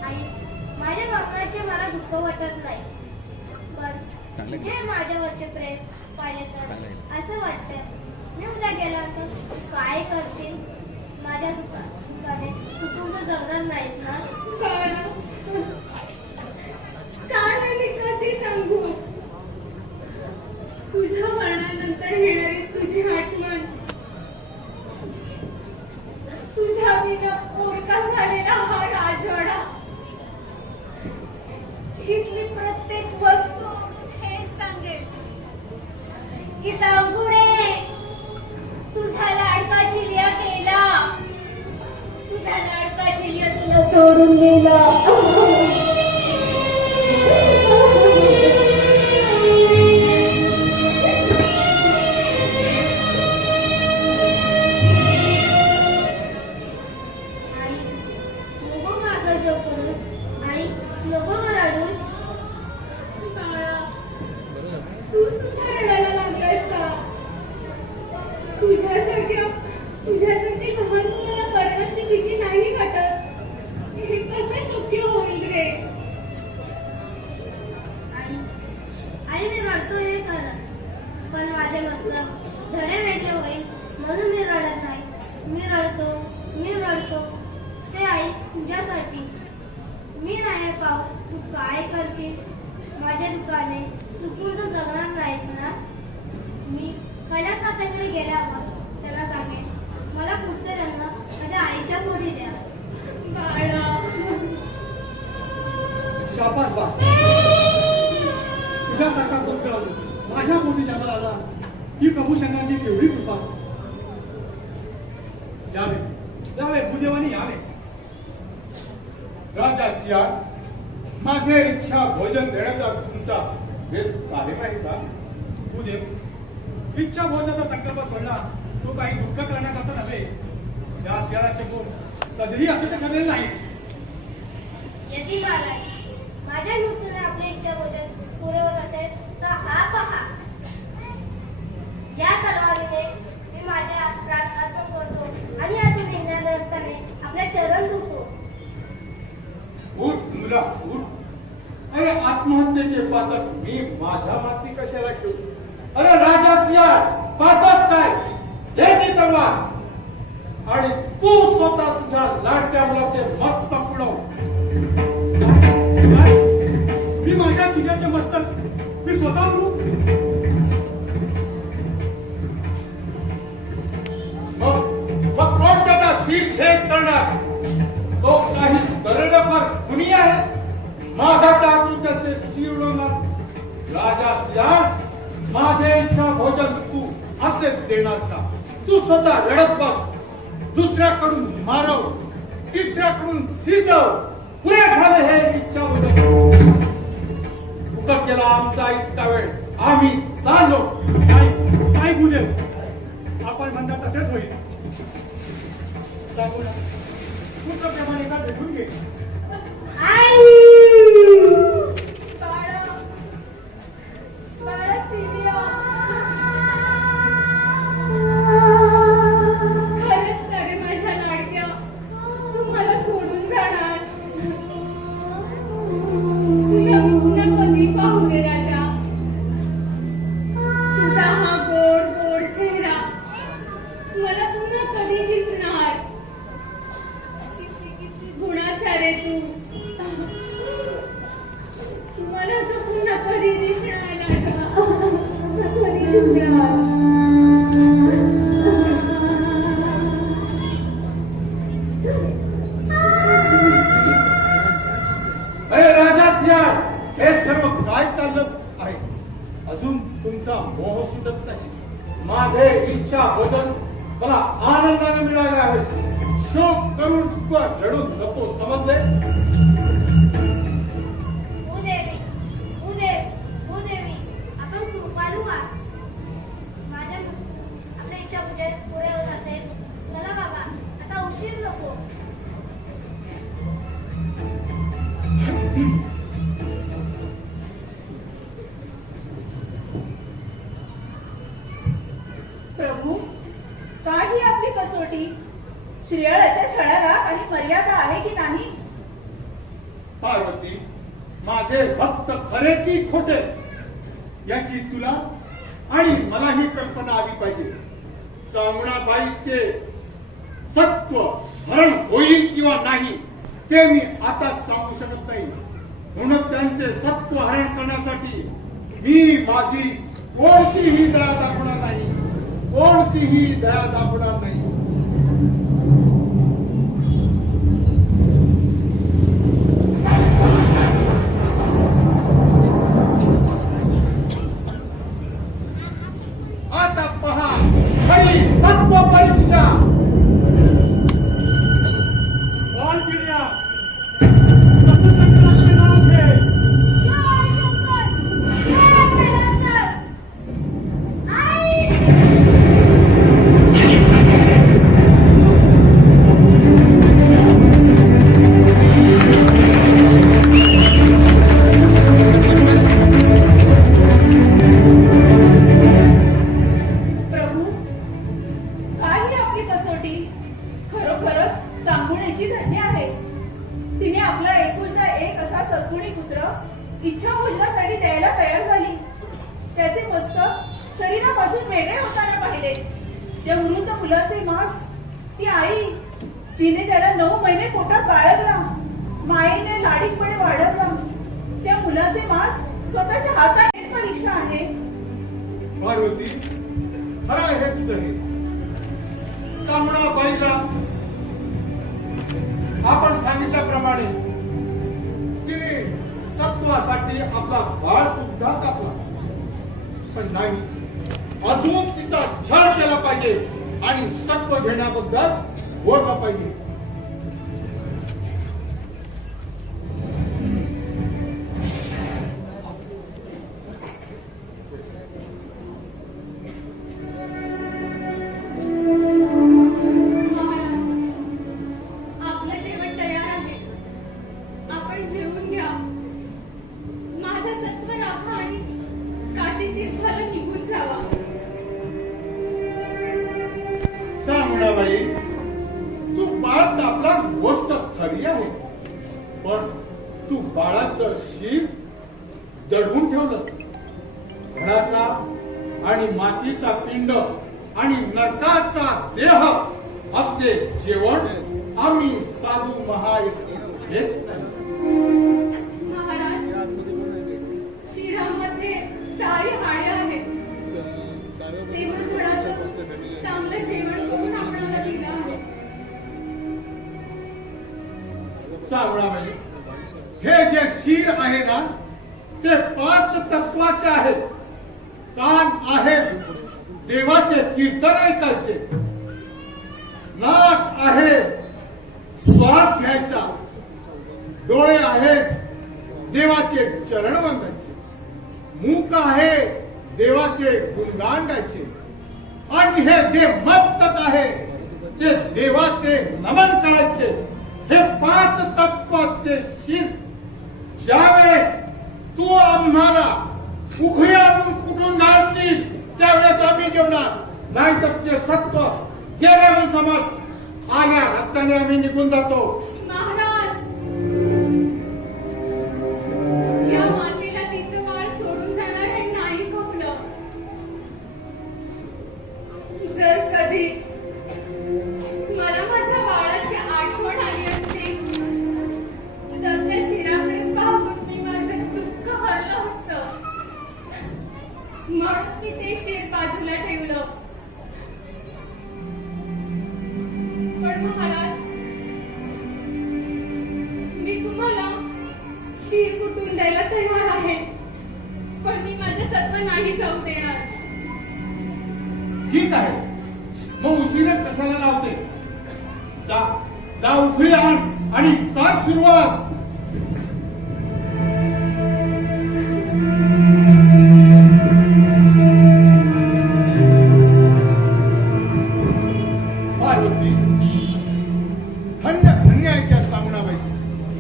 आई, माझ्या बापाचे मला दुःख वाटत नाही, पण चांगलं जे माझ्यावरचे प्रेम पाहिले तर चांगलं असं वाटतं मी उद्या गेल्यानंतर काय करशील? माझ्या दुकाने सुटून तर जगणार नाहीस ना? काय मी कसे सांगू? तुझ्या मरणानंतर येणारी तुझी आठवण, तुझ्या विना पोरका झालेला हा राजवाडा, इथली प्रत्येक वस्तू हे सांगेल की जांभुळे, तुझा लाडका चिलिया केला, तुझा लाडका चिलिया तुला सोडून गेला. आई, नको माझा शोक करूस. आई, नको ग रडूस. बाळा, तू सुद्धा रडायला लागलायस का? तुझ्यासाठी लहान मुलाला मरणाची भीती नाही वाटत? हे कसं शक्य होईल रे? आई, मी रडतो हे खरं, पण माझे मतलब धडे वेगळे होईल म्हणून मी रडत नाही. मी रडतो ते आई तुझ्यासाठी. मी नाही पाहू तू काय करशील. माझ्या दुकाने सुकून तर जगणार नाहीस ना? मी कैलास नाथाकडे गेल्यावर त्याला सांगेन मला पुढचे जन्म माझ्या आईच्या पोटी द्या. बाळा, शाबास बा, तुझ्यासारखा पुत्र माझ्या पोटी जन्माला आला ही प्रभू शंकराची केवढी कृपा. यावे भूदेवानी यावे. राजा सियाळ, माझे इच्छा भोजन देण्याचा तुमचा वेद कार्यम आहे का? भूदेव, इच्छा भोजनाचा संकल्प सोडला तो काही दुःख करण्याकरता नव्हे. त्या शियाळाचे पोट कधीही असे ते ठरलेले नाही. यदी महाराज, माझ्या मृत्यूने आपली इच्छा भोजन पुरे होत असेल अरे आत्महत्येचे पातक मी माझ्या माती कशाला घेऊ? अरे राजा सियाळ पातच काय घे ती तलवार आणि तू स्वतः तुझ्या लाडक्या मुलाचे मस्तक उडव. काय? मी माझ्या जिल्ह्याचे मस्तक मी स्वतः उडवू? मग कोण त्याचा शिरछेद करणार? तो काही दरोडेखोर खुनी आहे? माझ्याच्या हातून त्याचे शिर उडवणार? राजा सियाळ माझे इच्छा भोजन तू असे देणार का? तू स्वतः लढत बस, दुसऱ्याकडून मारव, तिसऱ्याकडून शिजव. पुरे झाले हे इच्छा भोजन. फुकट गेला आमचा इतका वेळ. आम्ही चाललो. काय गुन्हे? आपण म्हणता तसेच होईल. जागो ना. पुत्रप्रमाणे का भेटून घे. बाळा चिलिया, खरंच ना रे माझ्या लाडक्या, तू मला सोडून जाणार? तुला मी पुन्हा कधी पाहू रे राजा? तुझा हा गोड गोड चेहरा मला पुन्हा कधी दिसणार? किती गुणाचा रे तू. मला तो पुन्हा कधी दिसणार राजा? कधी दिसणार? अरे राजा सियाळ, हे सर्व काय चाललं आहे? अजून तुमचा मोह सुटत नाही. माझे इच्छा भोजन मला आनंदाने मिळाले आहे. शोक करून किंवा रडून नको, समजले? भूदेवी, आपण कृपाळू आहात. माझ्या आपल्या इच्छा पूजा पुरे होत असेल. चला बाबा, आता उशीर नको. प्रभू, काय ही आपली कसोटी? श्रेयाळाच्या छळाला आणि मर्यादा आहे की नाही? पार्वती, माझे भक्त खरे की खोटे याची तुला आणि मलाही कल्पना आली पाहिजे. चामुंडाबाईचे सत्व हरण होईल किंवा नाही ते मी आता सांगू शकत नाही. म्हणून त्यांचे सत्व हरण करण्यासाठी मी माझी कोणतीही दया दाखवणार नाही. कोणतीही दया दाखवणार नाही. आता पहा खरी सत्व परीक्षा. बोल चिलिया. सत्पुरुषांचे नाव घे. जय शंकर, जय कैलासनाथ. आई प्रभू, काय ही आपली कसोटी? खरोखरच चांगुण्याची धन्य आहे. तिने आपला एकुलता एक असा सद्गुणी पुत्र इच्छा भोजनासाठी द्यायला तयार झाली. त्याचे मस्तक शरीरापासून वेगळे होताना पाहिले. त्या मृत मुलाचे मांस ती आई जिने त्याला 9 महिने पोटात बाळगला, मायेने लाडीकपणे वाढवला. त्या मुलाचे मांस स्वतःच्या हाताने परीक्षा आहे. पार्वती, खरा हेतू आहे. चामुंडाबाईला आपण सांगितल्याप्रमाणे तिने सत्वासाठी आपला बाळ सुद्धा कापला. पण नाही, अजून तिचा छळ केला पाहिजे आणि सत्व घेण्याबद्दल बोललं पाहिजे. आपलं जेवण तयार आहे. आपण जेवून घ्या. माझं सत्व राखा आणि काशीची फल निघून जावा. चामुंडाबाई, तू बाळ कापलास गोष्ट खरी आहे, पण तू बाळाचं शीर दडवून ठेवलंस. घराचा आणि मातीचा पिंड आणि नरकाचा देह असले जेवण आम्ही साधू महायज्ञ घेत नाही. महाराज, शिरामध्ये सारी हाडे आहेत. तेव्हा थोडंसं चांगलं जेवण करून आपल्याला दिलं आहे. चावळाबाई, हे जे शिर आहे ना ते 5 तत्वाचे आहेत. कान आहेत देवाचे कीर्तन ऐकायचे, नाक आहे श्वास घ्यायचा, डोळे आहेत देवाचे चरण वंदायचे, मुख आहे देवाचे गुणगान गायचे, आणि हे जे मस्तक आहे ते देवाचे नमन करायचे. हे 5 तत्वाचे शिर ज्यावेळेस तू आम्हाला उखळी आणून कुठून घालशील त्यावेळेस आम्ही जेवणार. नाही तर ते सत्व गेले म्हणून समज आल्या रस्त्याने आम्ही निघून जातो. महाराज, या मातेला तिचं बाळ सोडून जाणार हे नाही खपलं. जर कधी मला माझ्या बाळाची आठवण आली असते तर त्या शिराकडे पाहून मी माझं दुःख हरलं असतं. म्हणून मी ते शिर बाजूला ठेवलं. पण महाराज, मी तुम्हाला शिर कुटून द्यायला तयार आहे, पण मी माझं सत्व नाही जाऊ देणार. ठीक आहे, मग उशिरा कशाला लावते? जा उखळी आण आणि चाल सुरुवात. पार्वती, धन्य धन्य आहे त्या चांगणाबाई.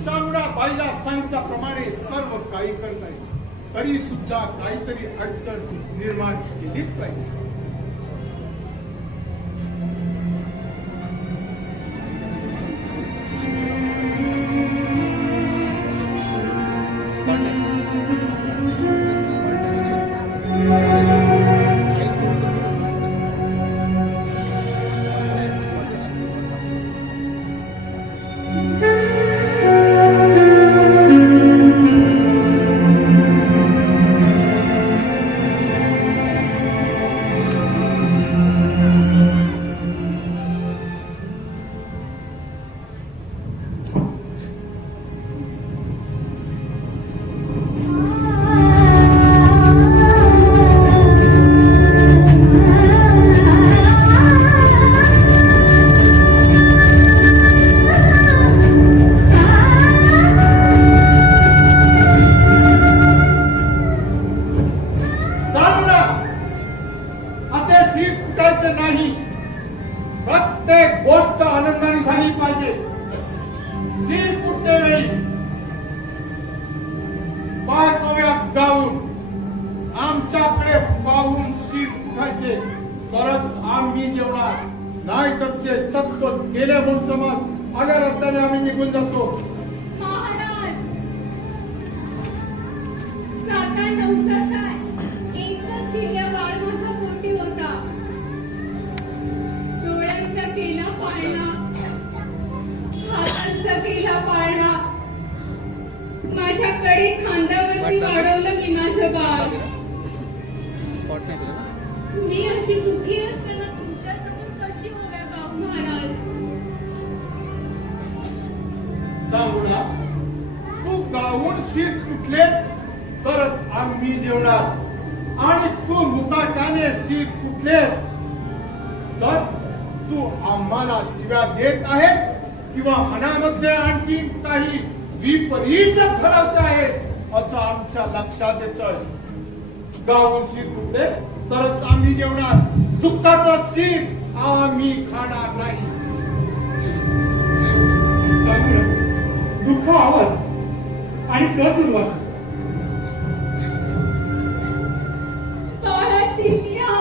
चांगणाबाईला सांगितल्याप्रमाणे सर्व काही करत आहे, तरी सुद्धा काहीतरी अडचण निर्माण केलीच पाहिजे. नाही, प्रत्येक गोष्ट आनंदाने झाली पाहिजे. शिर कुठे नाही, पाच ओव्या गाऊन आमच्याकडे पाहून शिर कुठायचे, परत आम्ही जेवणार. नाही तर ते सत्व गेले म्हणून समाज आल्या रस्त्याने आम्ही निघून जातो. महाराज, 7 नवसाचा एकच शिल्या बाळ माझ्या पोटी होता. डोळ्यांचा केला पाळणा, हातांचा केला पाळणा, माझ्याकडे खांद्यावरती वाढवलं मी माझं बाळ. मी अशी दुःखी असताना तुमच्यासमोर कशी होव्या बाप महाराज? सांगू ना, तू गाऊन शिर कुठलेस तरच आम्ही जेवणार, आणि तू मुकाट्याने शिर कुठलेस तर तू आम्हाला शिव्या देत आहेस किंवा मनामध्ये आणखी काही विपरीत ठरवत आहेस असं आमच्या लक्षात येतंय. गाऊन शिर कुठलेस तरच आम्ही जेवणार, दुःखाचं शिर आम्ही खाणार नाही. दुःख आवाज आणि कर सुरुवात. बाळाची लिया,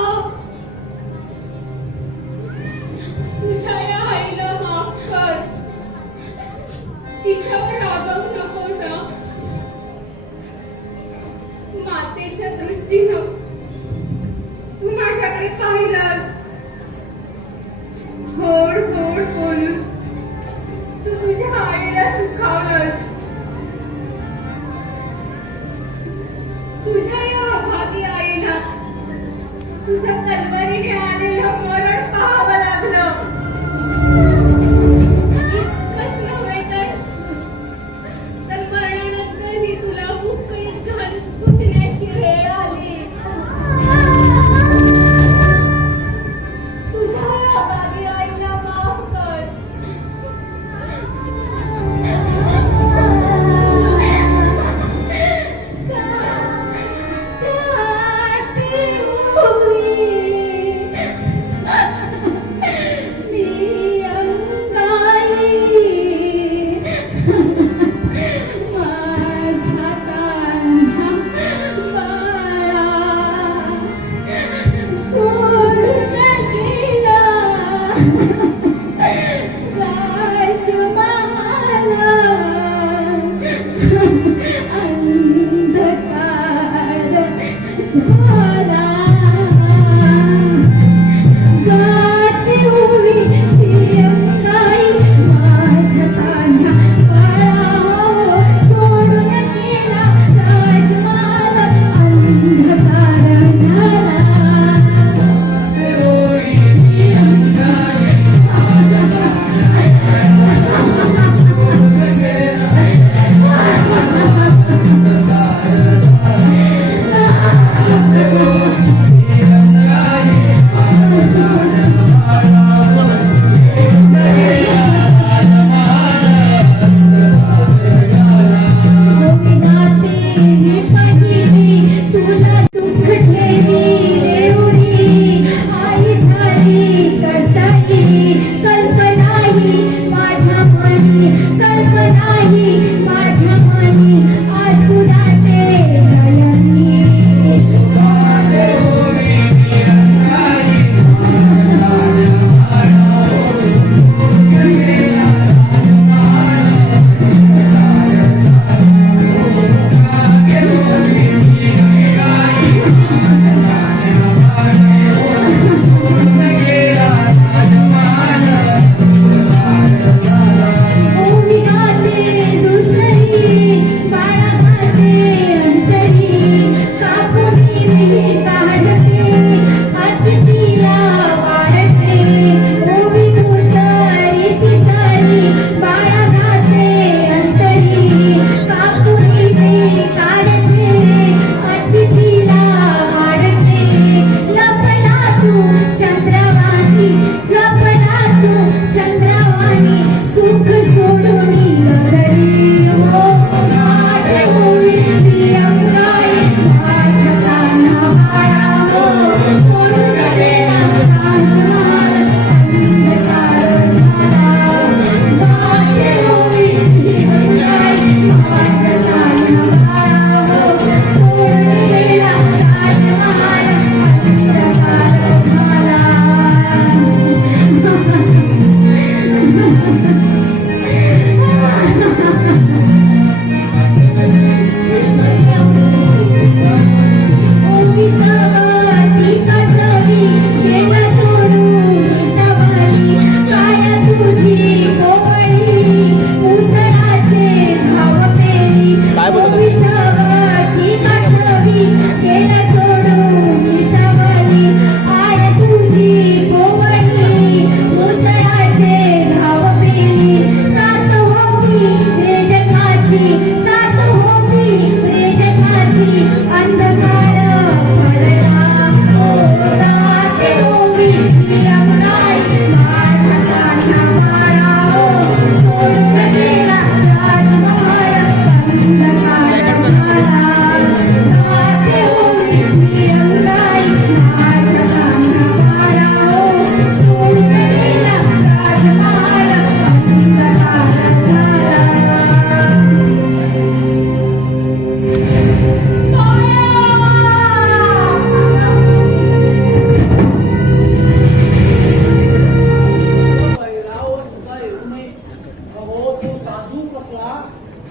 तुझ्या या आईला माफ कर, तिच्यावर रागवू नकोस. मातेच्या दृष्टीनं तू माझ्याकडे पाहिलं, गोड गोड बोलून तू तुझ्या आईला सुखावलंस. तुझ्या या अभागी आईला तुझं कलवरीने आलेलं मरण पाहावं लागलं. इतकंच नव्हे तर मरणानंतरही तुला बुक्कळीत घालून कुटण्याची वेळ आली. तुझ्या या अभागी आईला माफ कर.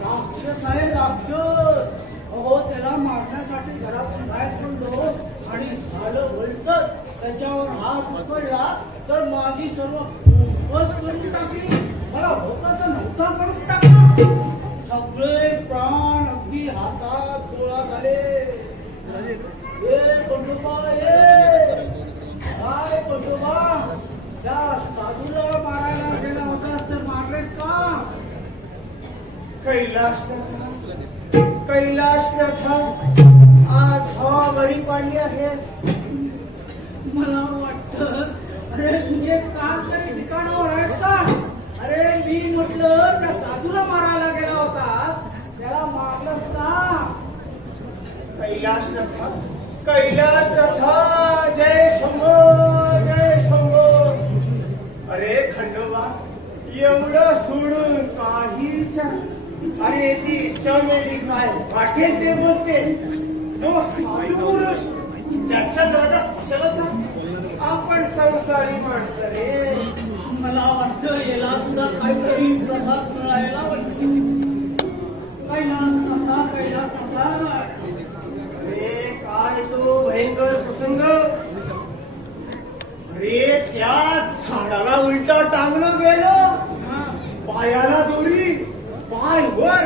राक्षस आहे राक्षस. अहो त्याला त्याला मारण्यासाठी घरातून बाहेर पडलो आणि झालं भलतंच. त्याच्यावर हात पकडला तर माझी सर्व खूपच करून टाकली. मला होता तर नव्हता करून टाकला. सगळे प्राण अगदी हातात गोळा झाले. ए खंडोबा, काय खंडोबा, त्या साधूला मारायला गेला होतास तर मारलेस का? कैलाशनाथ आज हवा बरी पाडली आहे. मला वाटतं अरे तुझे काम तरी ठिकाणावर आहेत का? अरे मी म्हटलं त्या साधूला मारायला गेला होता त्याला मारलंस का? कैलाशनाथ जय शंभो, जय शंभो. अरे खंडोबा, एवढं सोडून काहीच. अरे ती चमेली काय वाटेल ते बोलते. तो साधू पुरुष ज्याच्या नादात कशालाच आपण संसारी माणसं रे. मला वाटतं याला सुद्धा काहीतरी प्रसाद मिळायला पाहिजे. कैलास नका. अरे काय तो भयंकर प्रसंग. अरे त्या झाडाला उलटा टांगलं गेलं. पायाला दोरी, पाय वर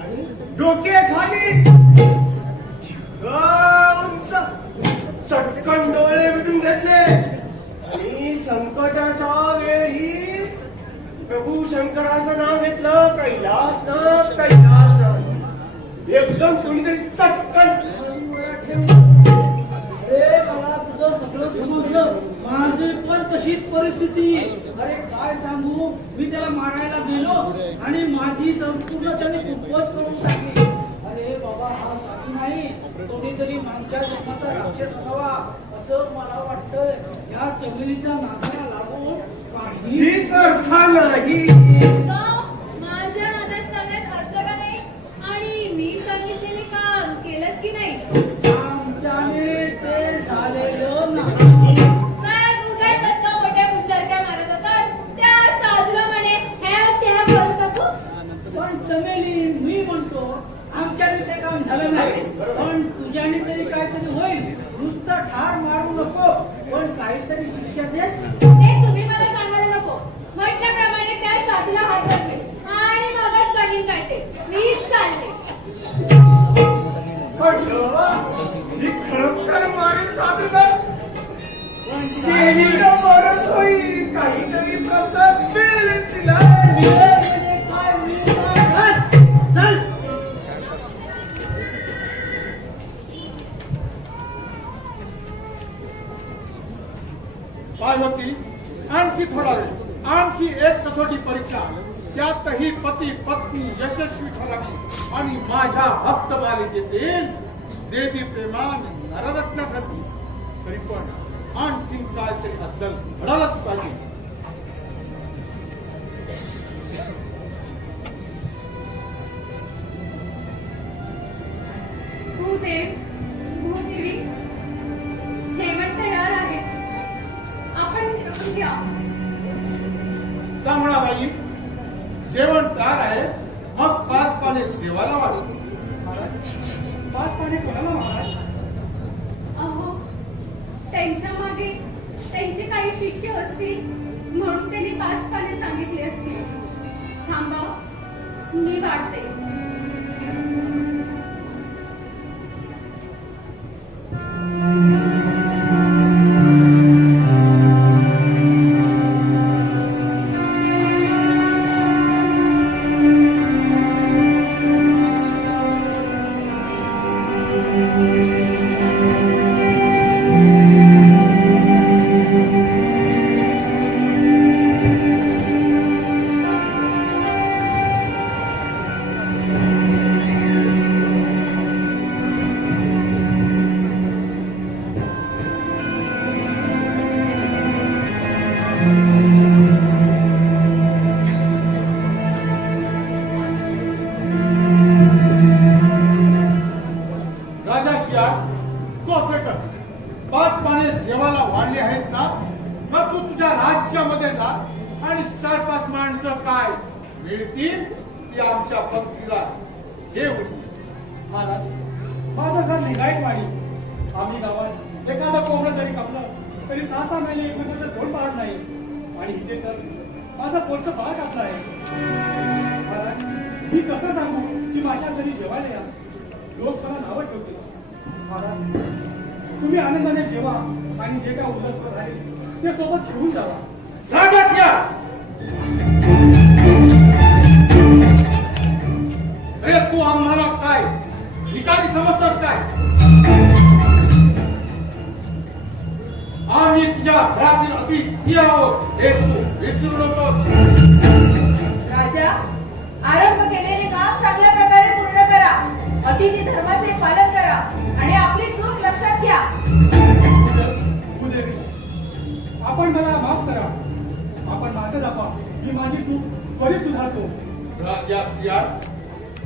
आणि डोके खाली. उंच चटकन डोळे मिटून घेतले आणि संकटाच्या वेळी प्रभू शंकराचं नाव घेतलं. कैलासनाथ, कैलासनाथ. एकदम कोणीतरी चटकन अरे मला तुझं सगळं समजलं. माझी पण तशीच परिस्थिती. अरे काय सांगू, मी त्याला मारायला गेलो आणि माझी संपूर्ण त्याने कुपच करून टाकली. अरे बाबा, हा साधू नाही, कोणीतरी मागच्या जन्माचा राक्षस असावा असं मला वाटतंय. ह्या चमेलीच्या नादाला लागून हीच अर्थ नाही. माझ्या नादात सांगण्यात अर्थ का नाही? आणि मी सांगितलेले काम केलं की नाही? आमच्याने ते झालेलं नाही. काय उगाच असं मोठ्या पुषारक्या मारत होतात? त्या साधूला म्हणे ह्या त्या करू नको. पण चमेली, मी म्हणतो आमच्याने ते काम झालं नाही, पण तुझ्याने तरी काहीतरी होईल. नुसतं ठार मारू नको, पण काहीतरी शिक्षा दे. ते तुम्ही मला सांगायला नको. म्हटल्याप्रमाणे त्या साधूला हात धरले आणि मगच सांगेन काय ते. मीच चालले. खंडोबा, ही खरंच काय मारेल साधूला. गेली ना बरंच होईल. काहीतरी प्रसाद मिळेलच तिला. पार्वती, आणखी थोडा वेळ, आणखी एक कसोटी परीक्षा. त्यातही पती पत्नी यशस्वी ठरावी आणि माझ्या भक्त मालिकेतील देवी प्रेमाने नररत्न ठरली. तरी पण आणखी काहीतरी अद्दल घडायलाच पाहिजे. भूदेव, भूदेवी, जेवण तयार आहे. आपण जेवून घ्या. जांभळाबाई, जेवण तयार आहे. मग 5 पाने जेवायला वाढू. 5 पाने कोणाला महाराज? अहो, त्यांच्या मागे त्यांचे काही शिष्य असतील म्हणून त्यांनी 5 पाने सांगितली असतील. थांबा, मी वाढते. जेवायला वाढले आहेत ना, मग तू तुझ्या राज्यामध्ये जा आणि 4-5 माणसं काय मिळतील ती आमच्या भक्तीला हे होईल. महाराज माझं घर निघायत वाणी. आम्ही गावात एखादं कोंबडं जरी कापलं तरी 6-6 महिने एकमेकांचं तोंड पाहत नाही. आणि इथे तर माझं पोटचं बाळ कापलं आहे. महाराज, मी कसं सांगू की माझ्या घरी जेवायला या. लोक मला नावं ठेवतील. महाराज, तुम्ही आनंदाने जेवा आणि जे काय उल्लस राहील ते सोबत घेऊन जावा. राजासिया, अरे तू आम्हाला काय भिकारी समजतोस काय? आम्ही तुझ्या घरातील अतिथी आहोत हे तू विसरू नकोस. राजा, आरंभ केलेले काम चांगल्या प्रकारे पूर्ण करा. अतिथी धर्माचे पालन करा आणि आपली चूक लक्षात घ्या. भूदेवी, आपण मला माफ करा. आपण मागे दाखवा. मी माझी चूक त्वरित सुधारतो. राजासिया,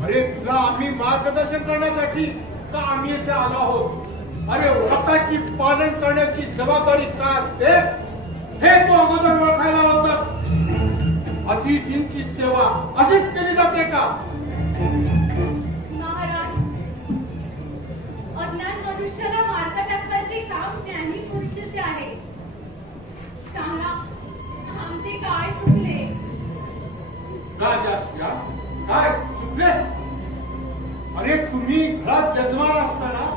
अरे तुला आम्ही मार्गदर्शन करण्यासाठी का आम्ही इथे आलो आहोत? अरे व्रताची पालन करण्याची जबाबदारी काय असते हे तू अगोदर ओळखायला होतास. अतिथींची सेवा अशीच केली जाते का? महाराज, अज्ञान मनुष्याला मार्ग टाकण्याचे काम ज्ञानी पुरुषाचे आहे. सांगा, आमचे काय चुकले? राजासिया, काय चुकले? अरे तुम्ही घरात यजमान असताना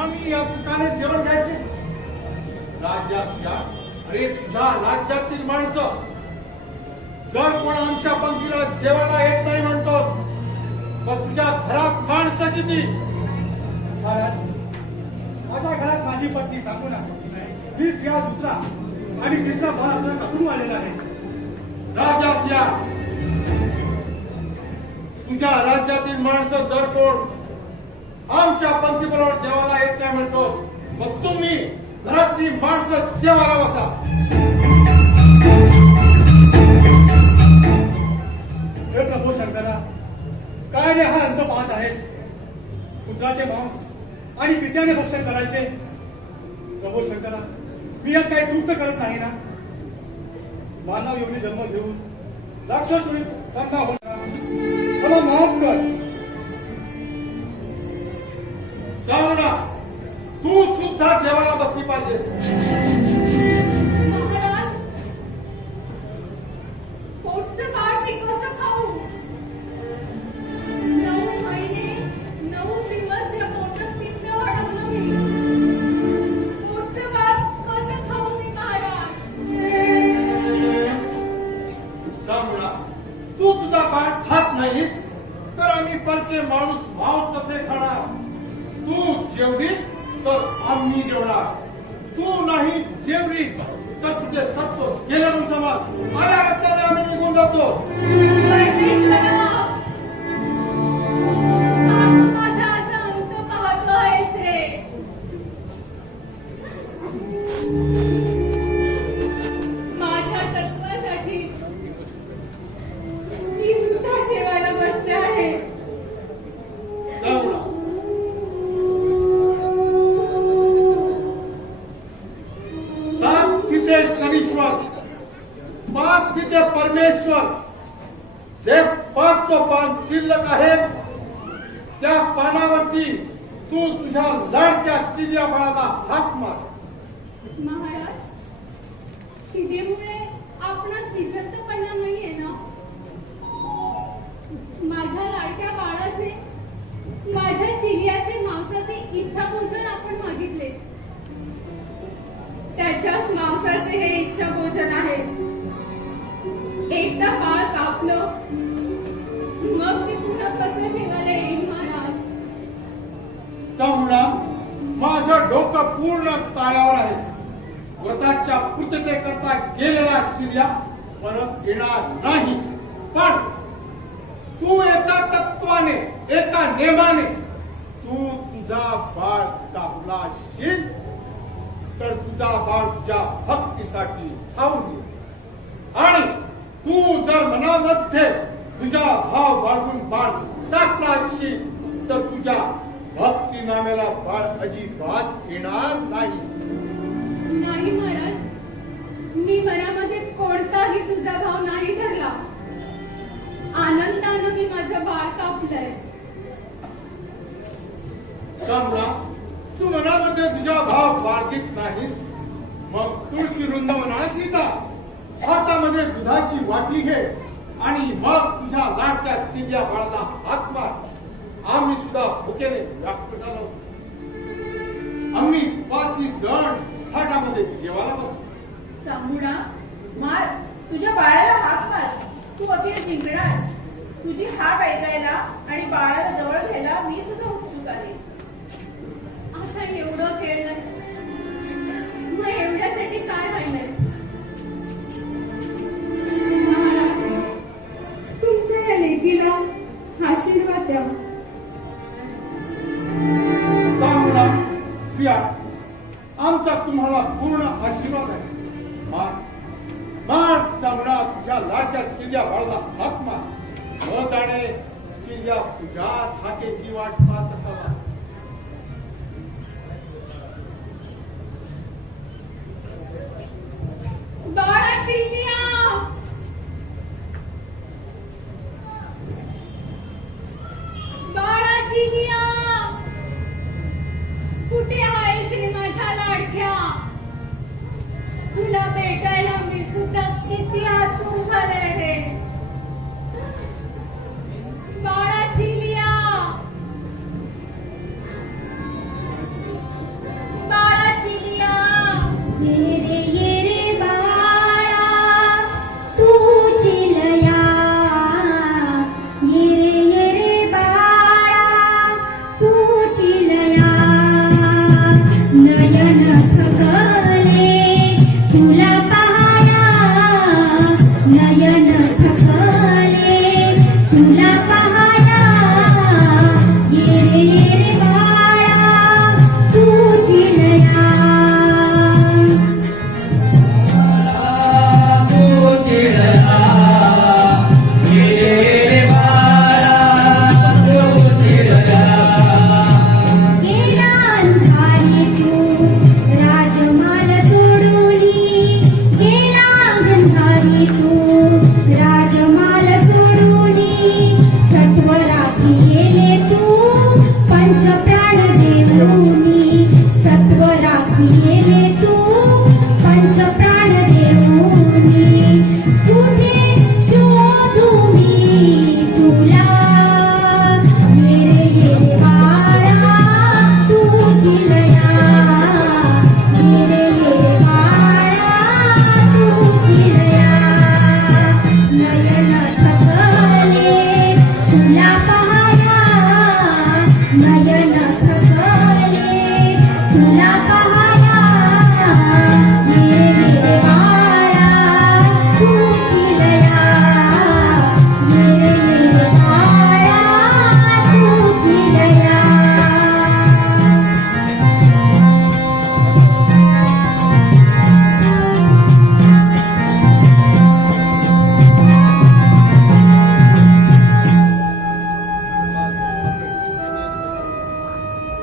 आम्ही या चुकाने जेवण घ्यायचे. राजासिया, अरे तुझ्या राज्यातील माणसं जर कोण आमच्या पंक्तीला जेवायला येत नाही म्हणतोस तर तुझ्या घरात माणसं किती? महाराज, माझ्या घरात माझी पत्नी सांगू ना, मी या दुसरा आणि तिसरा बाळ आपला कापून आलेला आहे. राजासिया, तुझ्या राज्यातील माणसं जर कोण आमच्या पंक्तीबरोबर जेवायला येत नाही म्हणतोस मग तुम्ही घरातली माणसं जेवायला बसा. हे प्रभू शंकरा, काय रे हा अंत पाहत आहेस? पुत्राचे मांस आणि पित्याने भक्षण करायचे. प्रभू शंकरा, मी यात काही चूक तर करत नाही ना? मानव एवढी जन्म घेऊन राक्षस होईल त्यांना होणार. मला माफ कर. जाऊ ना, तू सुद्धा जेवायला बसली पाहिजे. महाराज, पोटचं बाळ मी कसं खाऊ? 9 महिने 9 दिवस या पोटात पित्त वाढवलं मी. पोटचं बाळ कसं खाऊ मी महाराज? जाऊ ना, तू तुझा बाळ खात नाहीस तर आम्ही परके माणूस मांस कसे खाणार? तू जेवढीस तर आम्ही जेवणार. तू नाही जेवढीस तर तुझे सत्व गेलं म्हणून समाज. आल्या रस्त्याने आम्ही निघून जातो. परमेश्वरा, हा तू माझा असा अंत पाहतो आहेस रे. माझ्या तत्वासाठी मी सुद्धा जेवायला बसते आहे. जाऊ ना, 7 तिथे शनीश्वर, 5 तिथे परमेश्वर. जे 5 पान शिल्लक आहे त्या पानावरती तू तुझ्या लाडक्या चिल्या बाळाला हात मार. महाराज, शिदेमुळे आपणास निसर्गपणा नाहीये ना? माझ्या लाडक्या बाळाचे, माझ्या चिलियाचे मांसाचे इच्छा भोजन आपण मागितले. त्याच्याच मांसाचे हे इच्छा भोजन आहे. एकदा बाळ कापलं मग ते पुन्हा कसं शिवायला येईल महाराज? त्यामुळे माझं डोकं पूर्ण ताळ्यावर आहे. व्रताच्या पूर्ततेकरता गेलेला चिल्या परत येणार नाही. पण तू एका तत्वाने, एका नेमाने तू तुझा बाळ कापला असशील तर तुझा बाळ तुझ्या भक्तीसाठी थांबून येईल. आणि तू जर मनामध्ये तुझा भाव बाळगून बाळ टाकला असशील तर तुझ्या भक्ती नामेला बाळ अजिबात येणार नाही. नाही महाराज, मी मनामध्ये कोणताही तुझा भाव नाही धरला. आनंदानं मी माझं बाळ कापलंय. चांगला तू मनामध्ये तुझा भाव बाळगीत नाहीस, मग तुळशी वृंदावना सीता हातामध्ये दुधाची वाटी घे आणि मग तुझ्या लाडक्या चिंध्या बाळाला हात मार. आम्ही सुद्धा भुकेने व्याकुळ झालो. आम्ही 5 जण थाटामध्ये जेवायला बसलो. चांगुणा मार, तुझ्या बाळाला हात मार. तू अति जिंकणार. तुझी हाक ऐकायला आणि बाळाला जवळ घ्यायला मी सुद्धा उत्सुक आहे. असं एवढं खेळलं, मग एवढ्यासाठी काय म्हणणार? महाराज, तुमच्या या लेकीला आशीर्वाद द्या. चांगला स्त्रिया, आमचा तुम्हाला पूर्ण आशीर्वाद आहे. मार मार चांगला, तुझ्या लाडक्या चिंध्या बाळाला हात मार. न जाणे चिंध्या तुझ्याच हाकेची वाट पाहत असावा. बाळाची लिया, बाळाची लिया, कुठे आहेस रे माझ्या लाडक्या? तुला भेटायला मी सुद्धा किती आतुर झाले रे. बाळाची लिया, बाळाची लिया. ये रे बाळा तुझी लया, ये रे बाळा तुझी लया. नयन थकले तुला पाहया, नयन थकले तुला पाहया. ये रे बाळा तुझी लया. गेला अंधारी तू राजमाल सोडूनी, गेला अंधारी तू राजमाल सोडूनी. सत्वराखी गेले तू पंचप्राण देऊनी, सत्वराखी गेले तू पंचप्राण देऊनी. कुठे शोधू मी तुला, ये रे बाळा तुझी लया, ये रे बाळा तुझी लया. नयन थकले तुला पाहया, नयन थकले तुला पाहया. ये रे बाळा तुझी लया, ये रे बाळा तुझी लया.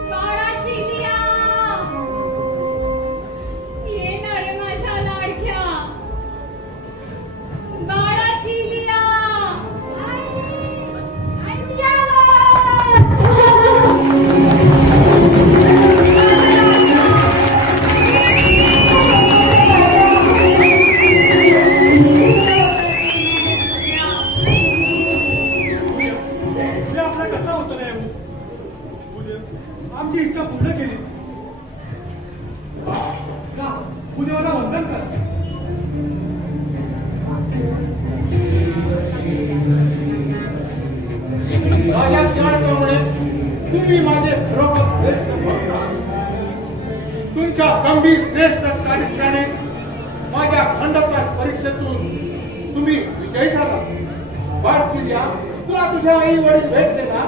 बाळाची लिया, ये ना रे माझ्या लाडक्या. बाळाची लिया. उद्या आपला कसा होतो रे? उद्या आमची इच्छा पूर्ण केली. जा, उद्या मला वंदन कर. राजा सिंहाच्यामुळे तुम्ही माझे खरोखर श्रेष्ठ भक्त आहात. तुमच्या गंभीर श्रेष्ठ चारित्र्याने माझ्या खंडपाठ परीक्षेतून तुम्ही विजयी झाला. बाळचिरिया, तुला तुझ्या आई वडील भेटले ना?